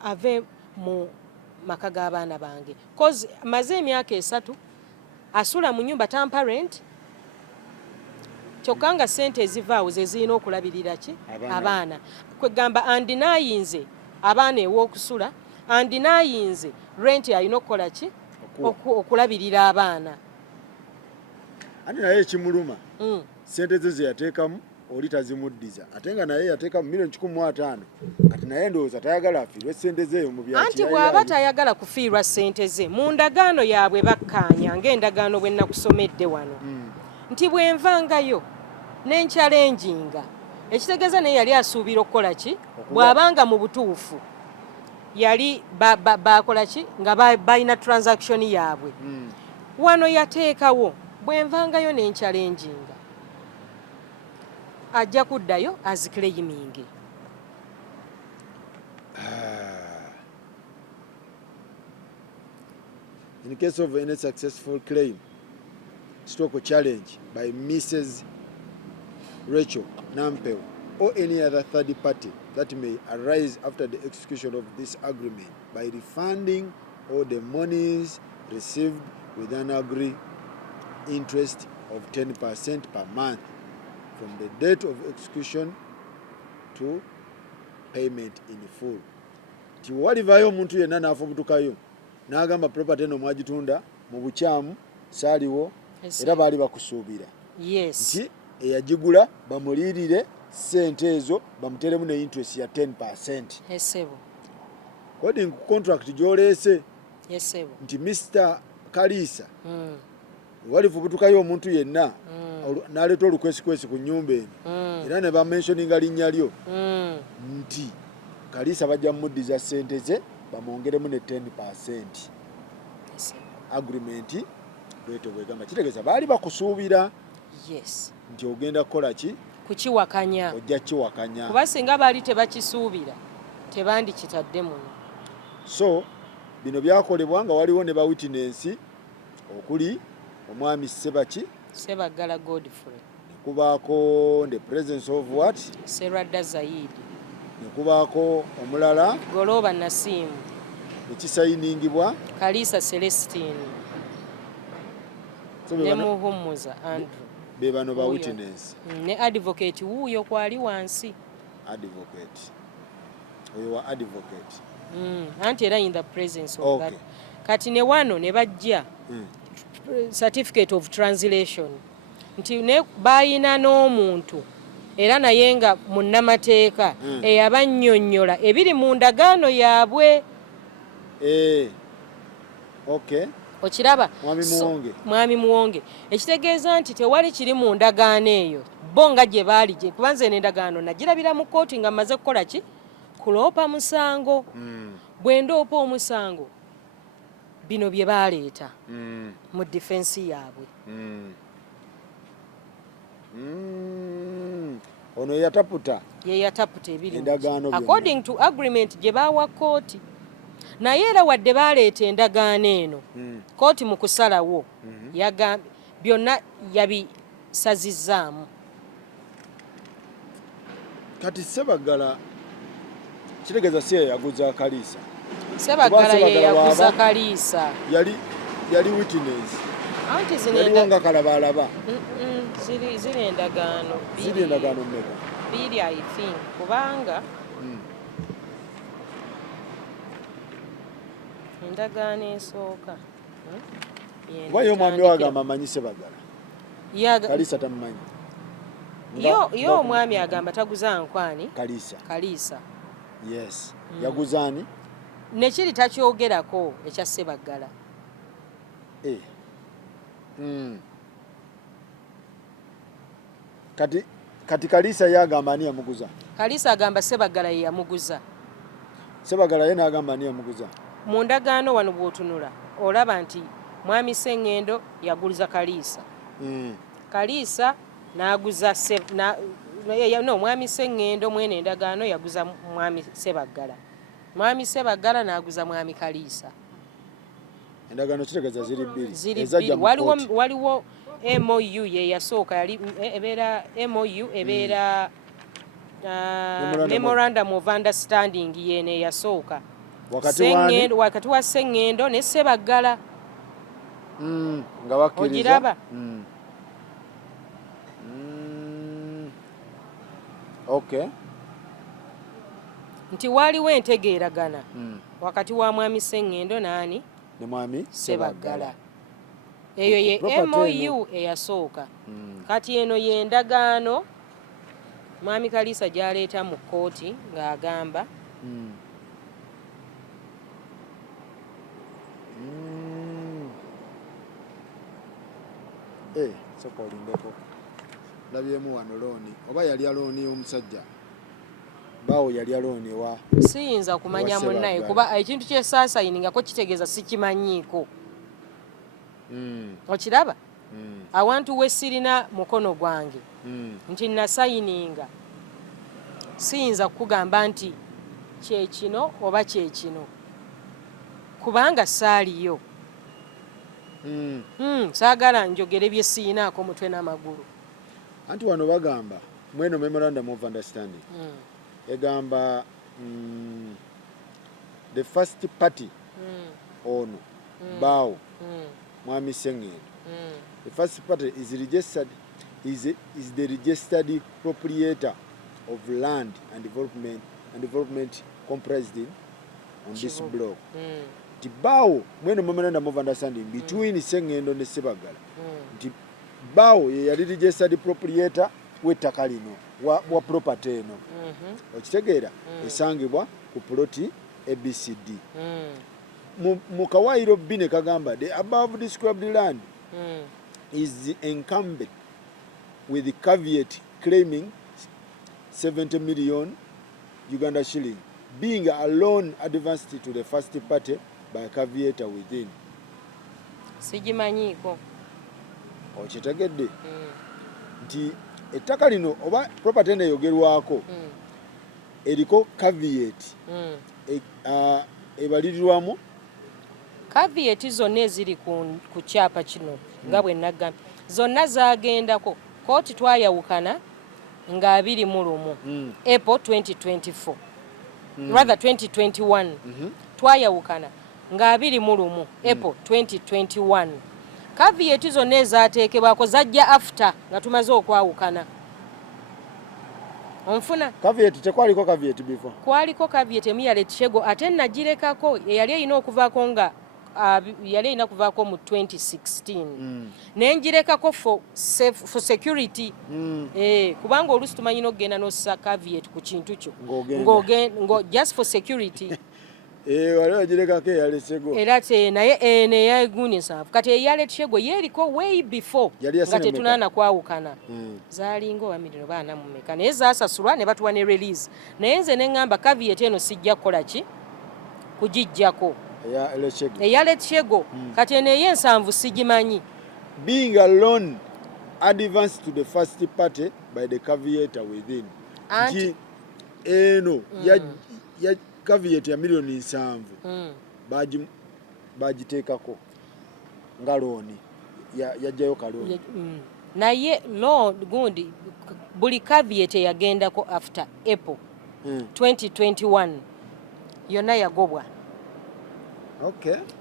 ave mu maka g'abaana bange cause maze emyaka 3 asula mu nyumba tamparent kyokka nga ssente ezivaawo ze zirina okulabirira ki abaana kwegamba andi naayinze abaana ew'okusula andi naayinze rent alina okukola ki okulabirira abaana andi naye ekimuluma ssente ze zeyateekamu oli tazimuddiza ate nga naye yateekamu $1,500,000 kati naye ndowooza tayagala afiirwe ssente zeeyo mu byaki anti bw'aba tayagala kufiirwa ssente ze mu ndagaano yaabwe bakkaanya ng'endagaano bwe nakusomedde wano nti bwenvangayo n'enkyalenjinga ekitegeeza naye yali asuubira okukola ki bw'abanga mu butuufu yali bakola ki nga balina transaction yaabwe wano yateekawo bwenvangayo n'enkyalenjinga ajja kuddayo aziclaiminge. In case of any successful claim, stroke challenge by Mrs. Rachel Nampel or any other third party that may arise after the execution of this agreement by refunding all the monies received with an agreed interest of 10% per month from the date of execution to payment in full. Tiwalivayo omuntu yenna n'afubutukayo n'agamba property eno mwagitunda mu bukyamu saaliwo era baali bakusuubira nti eyagigula bamuliirire ssente ezo bamuteremu ne interest ya 10%. According to contract gy'oleese nti Mr. Kalisa walifubutukayo omuntu yenna n'aleeta olukwesikwesi ku nnyumba eno era ne bamentioninga linnya lyo nti Kalisa bajja muddiza ssente ze bamwongeremu ne 10%. Agreement bwetyo bwegamba kitegeeza baali bakusuubira nti ogenda kukola ki kukiwakanya ojja kiwakanya kuba singa baali tebakisuubira tebandikitadde muno. So bino byakolebwa nga waliwo ne ba witness okuli omwami Sebaggala Godfrey nekubaako the presence of what Serada Zaidi nekubaako omulala Goloba Nasimu ekisayiningibwa Kalisa Celestine ne Muhumuza Andrew be bano ba witness ne advocate wuuyo kwali wansi advocate oyo wa advocate anti era in the presence of that kati ne wano ne bajja certificate of translation nti ne bayina n'omuntu era naye nga munnamateeka eyabannyonnyola ebiri mu ndagaano yaabwe. Okiraba Mwami Muwonge ekitegeeza nti tewali kiri mu ndagaano eyo bo nga gye baali gye kubanze n'endagaano nagirabira mu kooti nga mmaze kukola ki kuloopa musango bwe ndoopa omusango bino bye baaleeta mu defense yaabwe. Ono yataputa ebiri according to agreement gye baawa kooti naye era wadde baaleeta endagaano eno kooti mu kusalawo yagambye byonna yabisazizzaamu. Kati Sebaggala kitegeeza si yaguza Kalisa. Sebaggala ye yaguza Kalisa yali witness anti zinenga kalabalaba ziri endagaano mmeka biri I think kubanga endagaano esooka kuba ye omwami wagamba amanyi Sebaggala Kalisa tamumanyi yo omwami agamba taguza nkwani Kaliisa yes yaguzaani nekiri takyogerako ekya Ssebaggala kati Kaliisa yagamba ani yamuguza Kaliisa agamba Ssebaggala ye yamuguza Ssebaggala ye n'agamba ani yamuguza mu ndagaano wano bw'otunula olaba nti mwami Sseŋŋendo yaguliza Kaliisa Kaliisa n'aguza mwami Sseŋŋendo mwene endagaano yaguza mwami Ssebaggala mwami Ssebaggala n'aguza mwami Kaliisa endagaano kitegeeza ziri bbiri waliwo MOU ye yasooka yali ebeera MOU ebeera Memorandum of Understanding yene yasooka wakati wa Sseŋŋendo ne Ssebaggala nga bakkiriza ogiraba okay nti waliwo entegeeragana wakati wa mwami Sseŋŋendo naani ne mwami Ssebaggala eyo ye MOU eyasooka kati eno ye ndagaano mwami Kaliisa gy'aleeta mu kkooti ng'agamba soka olindeko labyemu wano looni oba yali alooni y'omusajja baawo yali alooni wa siyinza kumanya munnaye kuba ekintu kyesaasayiningako kitegeeza sikimanyiiko okiraba awantu we sirina mukono gwange nti nasayininga siyinza kukugamba nti kyekino oba kyekino kubanga saaliyo saagala njogere bye siyinaako mutwe n'amagulu anti wano bagamba mweno memorandum of understanding egamba the first party ono baawo mwami Sseŋŋendo the first party is registered is the registered proprietor of land and development comprised on this block nti baawo mweno memorandum of understanding between Sseŋŋendo ne Ssebaggala nti baawo ye yali registered proprietor w'ettaka lino wa property eno okitegeera esangibwa ku ploti ABCD mu kawaayiro B ne kagamba the above described land is incumbent with the caveat claiming 70 million Uganda shilling being a loan advanced to the first party by caveat within. Sigimanyiiko okitegedde nti ettaka lino oba property eno eyogerwako eriko caveat ebalirirwamu caveat zonna eziri ku kyapa kino nga bwe nagambye zonna zaagendako kooti twayawukana nga 21 April 2024 rather 2021 twayawukana nga 21 April 2021 caveat zonna ezaateekebwako zajja after nga tumaze okwawukana onfuna caveat tekwaliko caveat before kwaliko caveat emu yale Chego ate nagirekako yali erina okuvaako nga yali erina kuvaako mu 2016 nengirekako for security kubanga oluusi tumanyi n'okugenda n'ossa caveat ku kintu kyo just for security waliwo agirekako eyale Chego era naye neyaguuni nsanvu kati eyale Chego yeeriko way before nga tetunaana kwawukana zaalinga oba milino baana mumeka naye zaasasulwa ne batuwa ne release naye nze ne ŋŋamba caveat eno sijja kukola ki kugijjako eyale Chego kati eno ey'ensanvu sigimanyi being a loan advance to the first party by the caveat within nti eno ya caveat ya milioni 7 bagiteekako nga looni yajjayo kalooni naye loan gundi buli caveat yagendako after April 2021 yonna yagobwa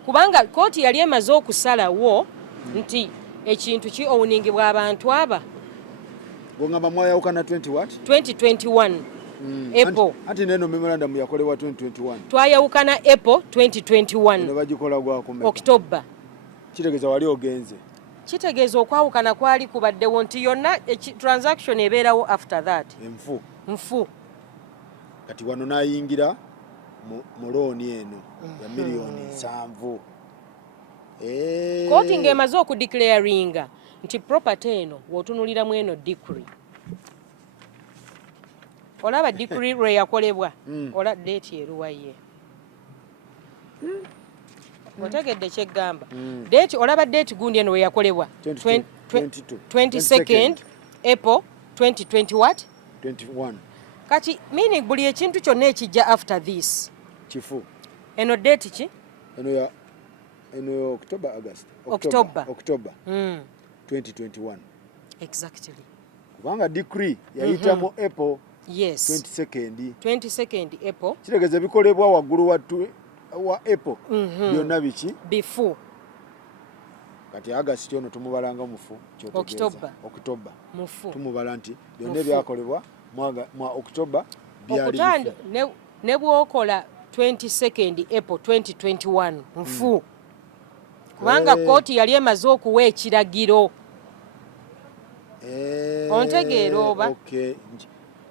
kubanga kooti yali emaze okusalawo nti ekintu ki owuningibwa abantu aba bwongamba mwayawukana 2021 April anti neno memorandum yakolebwa 2021 twayawukana April 2021 ne bagikola gwako October kitegeeza wali ogenze kitegeeza okwawukana kwali kubaddewo nti yonna transaction ebeerawo after that nfu kati wano n'ayingira mu looni eno ya miliyoni 7. kooti ng'emaze okudeclaringa nti property eno w'otunuliramu eno decree olaba decree lwe yakolebwa ola date eruwaye otegedde kyeggamba date olaba date gundi eno we yakolebwa 22nd April 2020 what 21 kati meaning buli ekintu kyonna ekijja after this kifu eno date ki eno October 2021 exactly kubanga decree yayita mu April yes 22nd April kitegeeza bikolebwa waggulu wa April byonna biki before kati August ono tumubalanga mufu October mufu tumubala nti byonna ebyakolebwa mu October byali ne bwokola 22nd April 2021 mufu kubanga kooti yali emaze okuwa ekiragiro ontegeera oba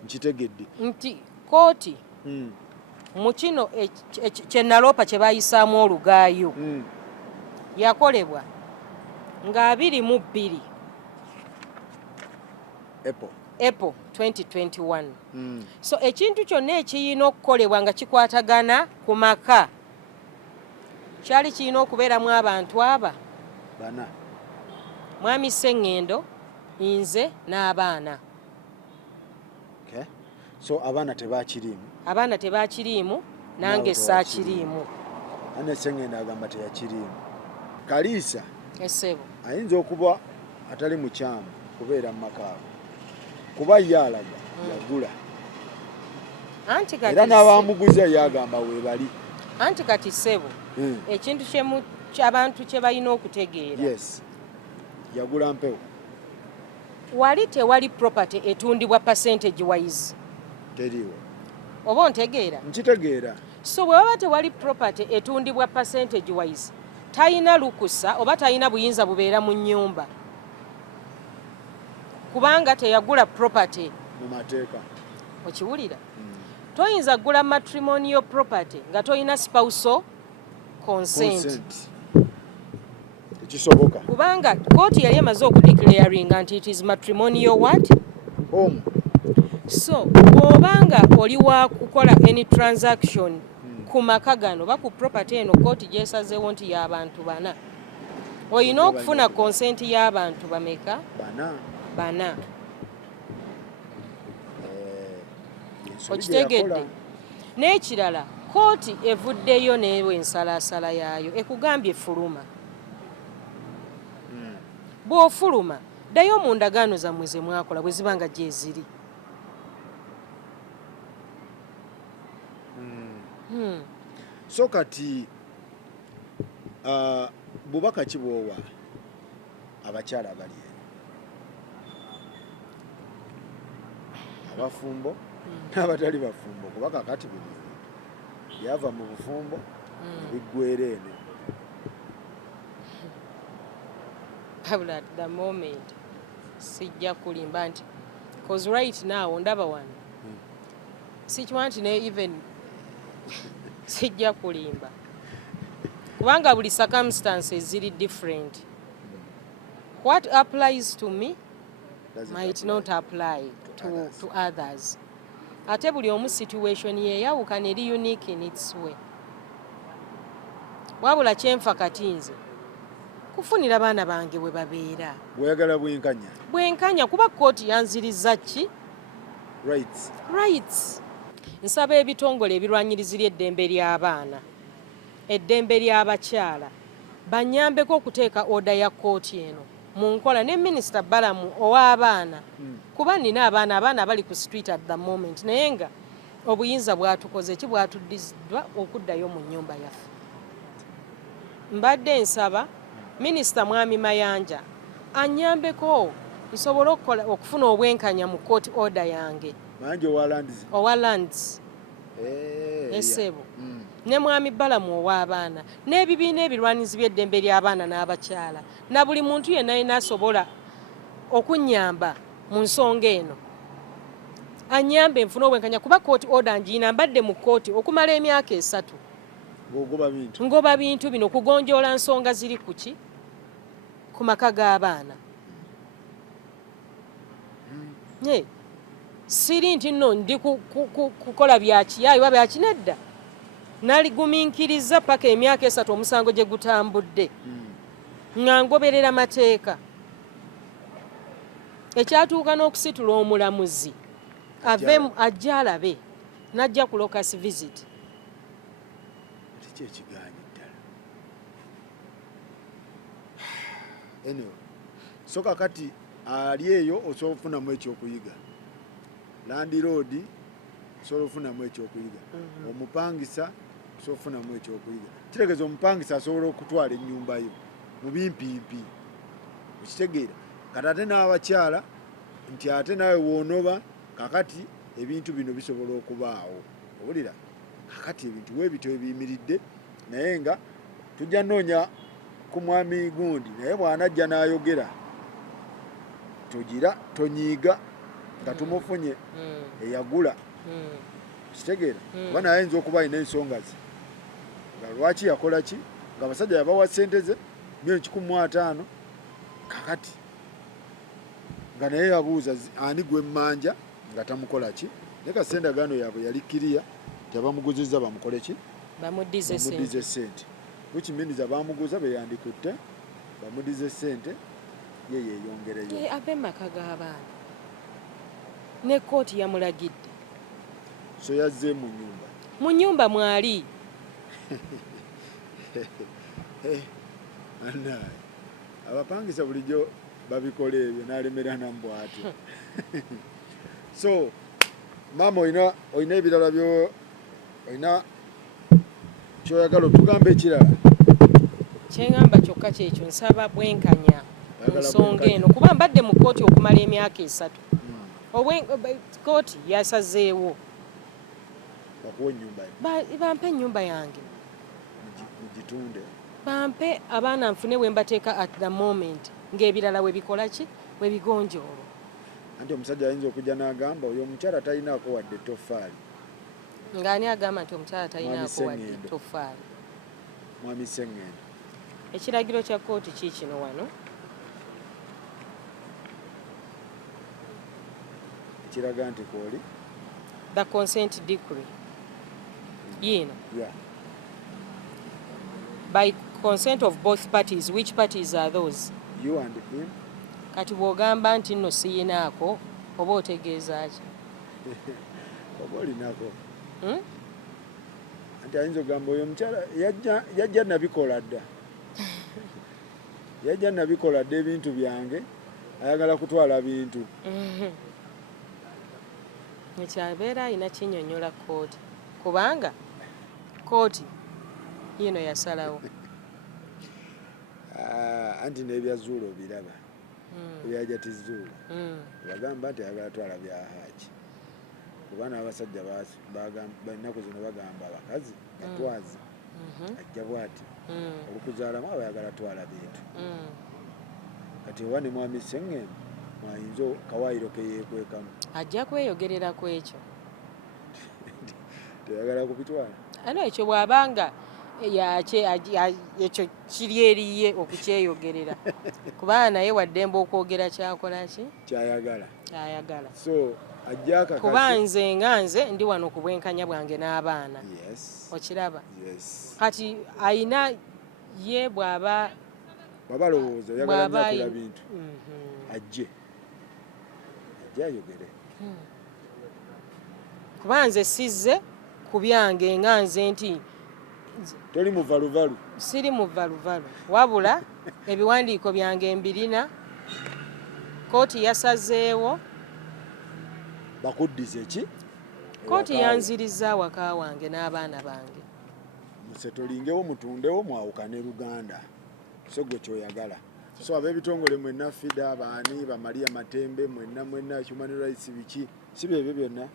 nkitegedde nti kooti mu kino kyenaloopa kye bayisaamu olugaayo yakolebwa nga 22 April 2021 so ekintu kyonna ekiyina okukolebwa nga kikwatagana ku maka kyali kirina okubeeramu abantu aba bana mwami Sseŋŋendo nze n'abaana so abaana tebakiriimu nange saakiriimu ane Sseŋŋendo agamba teyakiriimu Kaliisa essebo ayinza okuba atali mukyamu kubeera mu maka kuba yaalaga yagula era n'abamuguza yagamba weebali anti kati ssebo ekintu ky'abantu kye balina okutegeera yes yagula mpewo wali tewali property etundibwa percentage wise teriwo oba ontegeera nkitegeera so bwe waba tewali property etundibwa percentage wise tayina lukusa oba tayina buyinza bubeera mu nnyumba kubanga teyagula property mu mateeka okiwulira toyinza kugula matrimonial property nga toyina spousal consent ekisoboka kubanga kooti yali emaze okudeclaringa nti it is matrimonial what home so bw'obanga oli wa kukola any transaction ku maka gano ba ku property eno kooti gyesazeewo nti y'abantu bana olina okufuna consent y'abantu bameka bana okitegedde n'ekirala kooti evuddeyo neewe ensalaasala yaayo ekugambye fuluma bw'ofuluma ddayo mu ndagaano zammwe ze mwakola bwe ziba nga gyeziri so kati bubaka ki bwowa abakyala abali abafumbo n'abatali bafumbo kuba kakati bino byava mu bufumbo biggwera eno habula at the moment sijja kulimba nti cause right now ndaba wano sikiwa nti ne even sijja kulimba kubanga buli circumstances ziri different what applies to me might not apply to others ate buli omu situation yeyawuka neri unique in its way wabula kyenfa kati nze kufunira baana bange bwe babeera bweyagala bwenkanya kuba kooti yanziriza ki rights nsaba ebitongole ebirwanyirizira eddembe ly'abaana eddembe ly'abakyala banyambeko okuteeka oda ya kooti eno mu nkola ne minisita Balamu ow'abaana kuba nina abaana bali ku street at the moment naye nga obuyinza bwatukoze ki bwatuddiziddwa okuddayo mu nnyumba yaffe mbadde nsaba minisita Mwami Mayanja anyambeko nsobole okufuna obwenkanya mu court order yange Mayanja owa lands essebo ne mwami Balamu ow'abaana n'ebibiina ebirwanizi by'eddembe ly'abaana n'abakyala na buli muntu yenna yenna asobola okunnyamba mu nsonga eno anyambe nfune obwenkanya kuba kooti order ngiina mbadde mu kooti okumala emyaka 3 ngoba bintu bino kugonjoola nsonga ziri kuki ku maka g'abaana siri nti nno ndi kukola byakiyaayo oba byakinedda naligumiikiriza paka emyaka 3 omusango gye gutambudde nga ngoberera mateeka ekyatuuka n'okusitula omulamuzi ajja alabe najja ku locus visit ekiganyi ddala anyway so kakati ali eyo osobola okufunamu ekyokuyiga landiroodi osobola okufunamu ekyokuyiga omupangisa osobola okufunamu ekyokuyiga kitegeeza omupangisa asobola okutwala ennyumba yo mu bimpimpi okitegeera kati ate n'abakyala nti ate nawe woonoba kakati ebintu bino bisobola okubaawo owulira kakati ebintu weebito ebiyimiridde naye nga tujja noonya ku mwami gundi naye bw'anajja n'ayogera tugira tonyiiga nga tumufunye eyagula kitegeera kuba naye ayinza okuba alina ensonga ze nga lwaki yakola ki nga abasajja yabawa ssente ze $150,000 kakati nga naye yabuuza ani gwe mmanja nga tamukola ki naye kasi endagaano yaabwe yali kiriya tebamuguzizza bamukole ki bamuddize ssente wikiminiza bamuguza beyandikutte bamuddize ssente ye yeeyongereyo ave maka g'abaana ne kooti yamulagidde so yazze mu nyumba mwali annaye abapangisa bulijjo babikola ebyo n'alemera nambwati so maama olina ebirala olina kyoyagala otugambe ekirala kyeŋŋamba kyokka kyekyo nsaba bwenkanya mu nsonga eno kuba mbadde mu kooti okumala emyaka 3 kooti yasazeewo bakuwa ennyumba bampe ennyumba yange mugitunde bampe abaana nfune we mbateeka at the moment ng'ebirala we bikola ki we bigonjoolo anti omusajja ayinza okujja n'agamba oyo omukyala talinaako wadde ettoffaali ng'ani agamba nti omukyala talinaako wadde ettoffaali mwami Sengendo ekiragiro kya kooti kiikino wano ekiraga nti kooli the consent decree yino by consent of both parties. Which parties are those? You and him. Kati bw'ogamba nti nno siyinaako oba otegeeza ki? Oba olinako. Anti ayinza ogamba oyo omukyala yajja nabikola dda. Yajja nabikola dda ebintu byange ayagala kutwala bintu. Ekyabeera alina kinnyonnyola kooti kubanga kooti yino yasalawo. Anti n'ebyazuula obiraba byajja tizuula bagamba nti ayagala twala bya Haji kuba n'abasajja ennaku zino bagamba abakazi atwazi ajja bwati olukuzaalamu abayagala twala bintu kati oba ne mwami Sengendo mwayinza kawaayiro ke yeekwekamu ajja kweyogerera ku ekyo teyagala kubitwala ano ekyo bw'abanga ekyo kiri eriye okukyeyogerera kubanga naye waddembe okwogera kyakola ki kyayagala so ajja akakasi kuba nze nga nze ndi wano ku bwenkanya bwange n'abaana okiraba kati ayina ye bw'aba lowooza yagala nnyo akula bintu ajje ayogere kuba nze sizze ku byange nga nze nti toli muvaluvalu siri muvaluvalu wabula ebiwandiiko byange mbirina kooti yasazeewo bakuddize ki kooti yanziriza waka wange n'abaana bange musetolingewo mutundewo mwawukane Luganda so gwe kyoyagala so ab'ebitongole mwenna FIDA baani bamaria Matembe mwenna Human Rights biki si byebyo byonna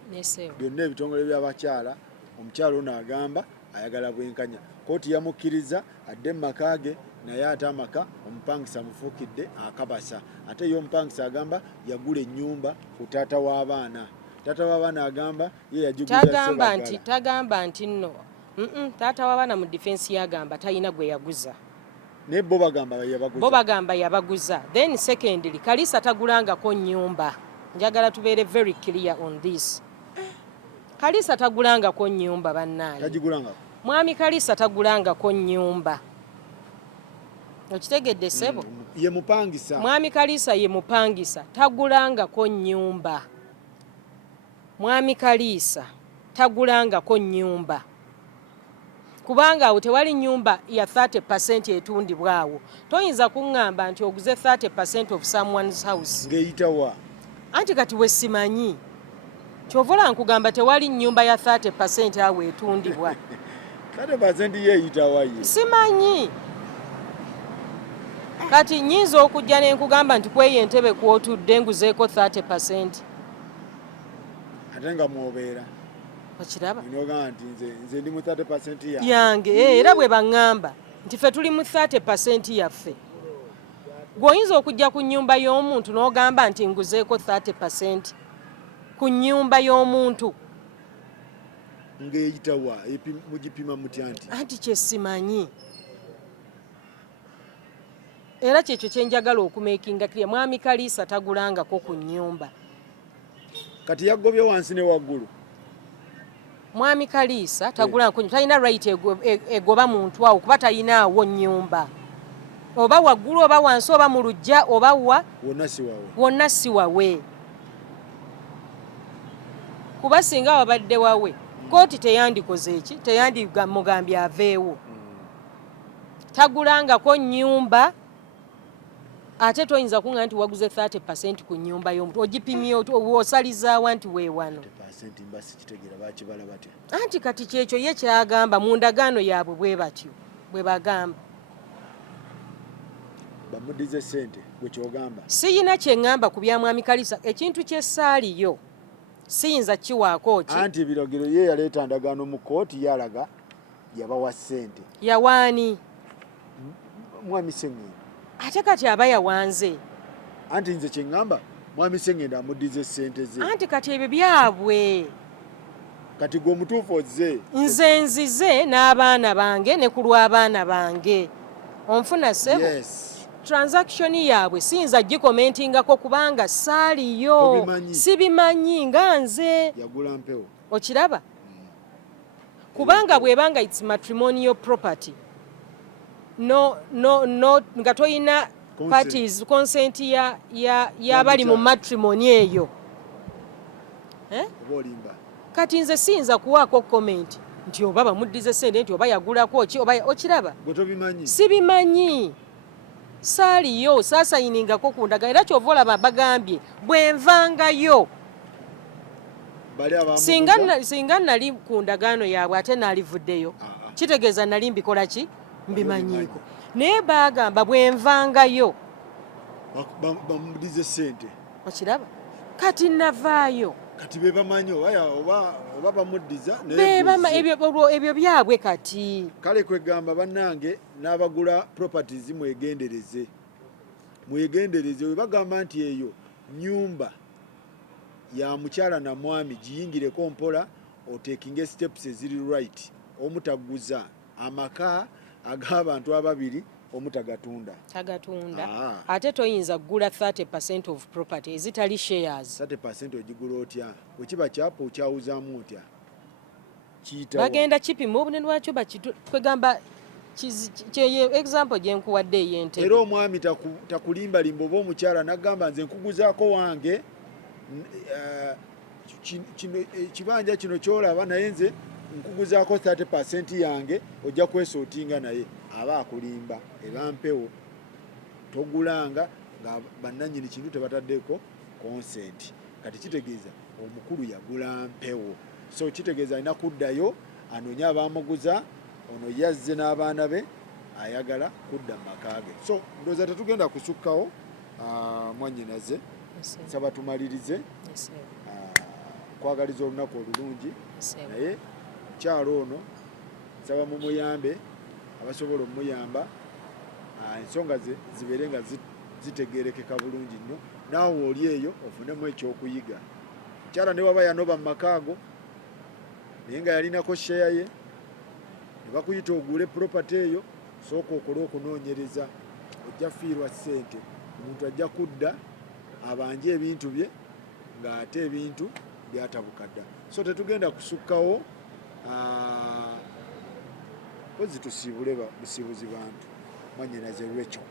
byonna ebitongole by'abakyala omukyala ono agamba ayagala bwenkanya. Kooti yamukkiriza adde mu maka ge, naye ate amaka omupangisa mufuukidde akabasa. Ate ye omupangisa agamba yagula ennyumba ku taata w'abaana. Taata w'abaana agamba ye yagiguza Ssebaggala. Tagamba nti nno taata w'abaana mu defense yagamba talina gwe yaguza. Naye bo bagamba yabaguza. Bo bagamba yabaguza. Then secondly, Kalisa tagulangako nnyumba. Njagala tubeere very clear on this. Kalisa tagulangako nnyumba bannaaye. Tagigulangako. Mwami Kalisa tagulangako nnyumba. Okitegedde ssebo? Ye mupangisa. Mwami Kalisa ye mupangisa tagulangako nnyumba. Mwami Kalisa tagulangako nnyumba. Kubanga awo tewali nnyumba ya 30% etundibwawo. Toyinza kuŋŋamba nti oguze 30% of someone's house. Ng'eyitawa. Anti kati we simanyi. Kyovola nkugamba tewali nnyumba ya 30% awo etundibwa. 30% ye eyitawa ye. Simanyi. Kati nyinza okujja ne nkugamba nti kweyo entebe kw'otudde nguzeeko 30%. Ate nga mwobeera. Okiraba? Nogamba nti nze ndi mu 30% yange. Era bwe baŋŋamba nti ffe tuli mu 30% yaffe. Gw'oyinza okujja ku nnyumba y'omuntu n'ogamba nti nguzeeko 30% ku nnyumba y'omuntu. Ng'eyitawa mugipima mutya nti? Anti kye simanyi. Era kyekyo kye njagala okumeekinga clear. Mwami Kalisa tagulangako ku nnyumba. Kati yagobye wansi ne waggulu. Mwami Kalisa tagulangako nnyumba. Talina right egoba muntu awo kuba talinaawo nnyumba. Oba waggulu oba wansi oba mu luggya oba wa wonna si wawe. Kuba singa wabadde wawe kooti teyandikoze eki teyandigambye aveewo. Tagulangako nnyumba. Ate toyinza kuŋŋamba nti waguze 30% ku nnyumba y'omuntu. Ogipimye osalizaawa nti weewano. 30% mba sikitegeera bakibala batya. Anti kati kyekyo ye kyagamba mu ndagaano yaabwe bwe batyo bwe bagamba. Bamudize ssente bwe kyogamba. Siyina kye ŋŋamba ku bya Mwami Kalisa. Ekintu ky'essaaliyo siyinza kiwaako ki. Anti ebiragiro ye yaleeta ndagaano mu kooti yalaga yabawa ssente. Yawaani. Mwami Sengendo. Ate kati aba yawanze. Anti nze kye ŋŋamba Mwami Sengendo amudize ssente ze. Anti kati ebyo byabwe. Kati gwe omutuufu ozze. Nze nzize n'abaana bange ne ku lw'abaana bange. Onfuna ssebo? Yes. Transaction yaabwe siyinza gikomentingako kubanga saaliyo. Sibimanyi nga nze. Yagula mpewo. Okiraba? Kubanga bwebanga it's matrimonial property. No nga toyina parties consent ya bali mu matrimony eyo. Olimba. Kati nze siyinza kuwaako comment nti oba bamuddize ssente nti oba yagulako ki oba okiraba? Gwe tobimanyi. Sibimanyi. Saaliyo saasayiningako ku ndagaano. Era kyova olaba bagambye bwe nvangayo. Singa nali ku ndagaano yaabwe ate naalivuddeyo. Kitegeeza nali mbikola ki? Mbimanyiiko. Naye baagamba bwe nvangayo. Bamudize ssente. Okiraba? Kati navaayo. Kati be bamanyi oba bamuddiza ebyo byabwe kati. Kale kwegamba bannange n'abagula properties mwegendereze. We bagamba nti eyo nnyumba ya mukyala na mwami giyingireko mpola otekinge steps eziri right. Omutaguza amaka ag'abantu ababiri omutagatunda. Tagatunda. Ate toyinza kugula 30% of property ezitali shares. 30% ogigula otya? Wekiba kyapo okyawuzaamu otya? Bagenda kipima obunene bwakyo kwegamba example gye nkuwadde ey'ente. Era omwami takulimbalimba oba omukyala n'agamba nze nkuguzaako wange ekibanja kino kyolaba naye nze nkuguzaako 30% yange ojja kwesootinga naye. Aba akulimba eba mpewo. Togulanga nga bannannyini kintu tebataddeeko consent. Kati kitegeeza omukulu yagula mpewo. So kitegeeza alina kuddayo anoonye abaamuguza, ono yazze n'abaana be ayagala kudda mu maka ge. So ndowooza tetugenda kusukkawo mwannyinaze. Nsaba tumalirize. Kwagaliza olunaku olulungi. Naye mukyalo ono nsaba mumuyambe abasobola omuyamba ensonga zibeere nga zitegerekeka bulungi nnyo naawe oli eyo ofunemu ekyokuyiga mukyala ne waba yanoba mu makaago naye nga yalinako sheya ye ne bakuyita ogule property eyo sooka okole okunoonyereza ojja fiirwa ssente omuntu ajja kudda abanje ebintu bye ng'ate ebintu byatabukadda so tetugenda kusukkawo ozi tusiibule busiibuzi bantu mwanyinaze lwekyo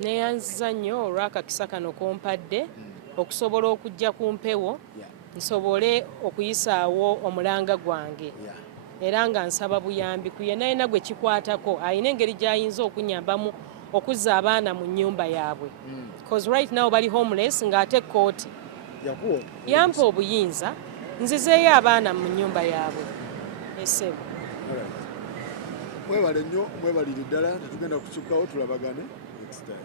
neyanziza nnyo olw'akakisa kano kompadde okusobola okujja ku mpewo nsobole okuyisaawo omulanga gwange era nga nsaba buyambi ku yenna yenna gwe kikwatako ayina engeri gy'ayinza okunyambamu okuzza abaana mu nnyumba yaabwe because right now bali homeless ng'ate kooti yampa obuyinza nzizeeyo abaana mu nnyumba yaabwe esebo mwebale nnyo mwebalire ddala tetugenda kusukkawo tulabagane next time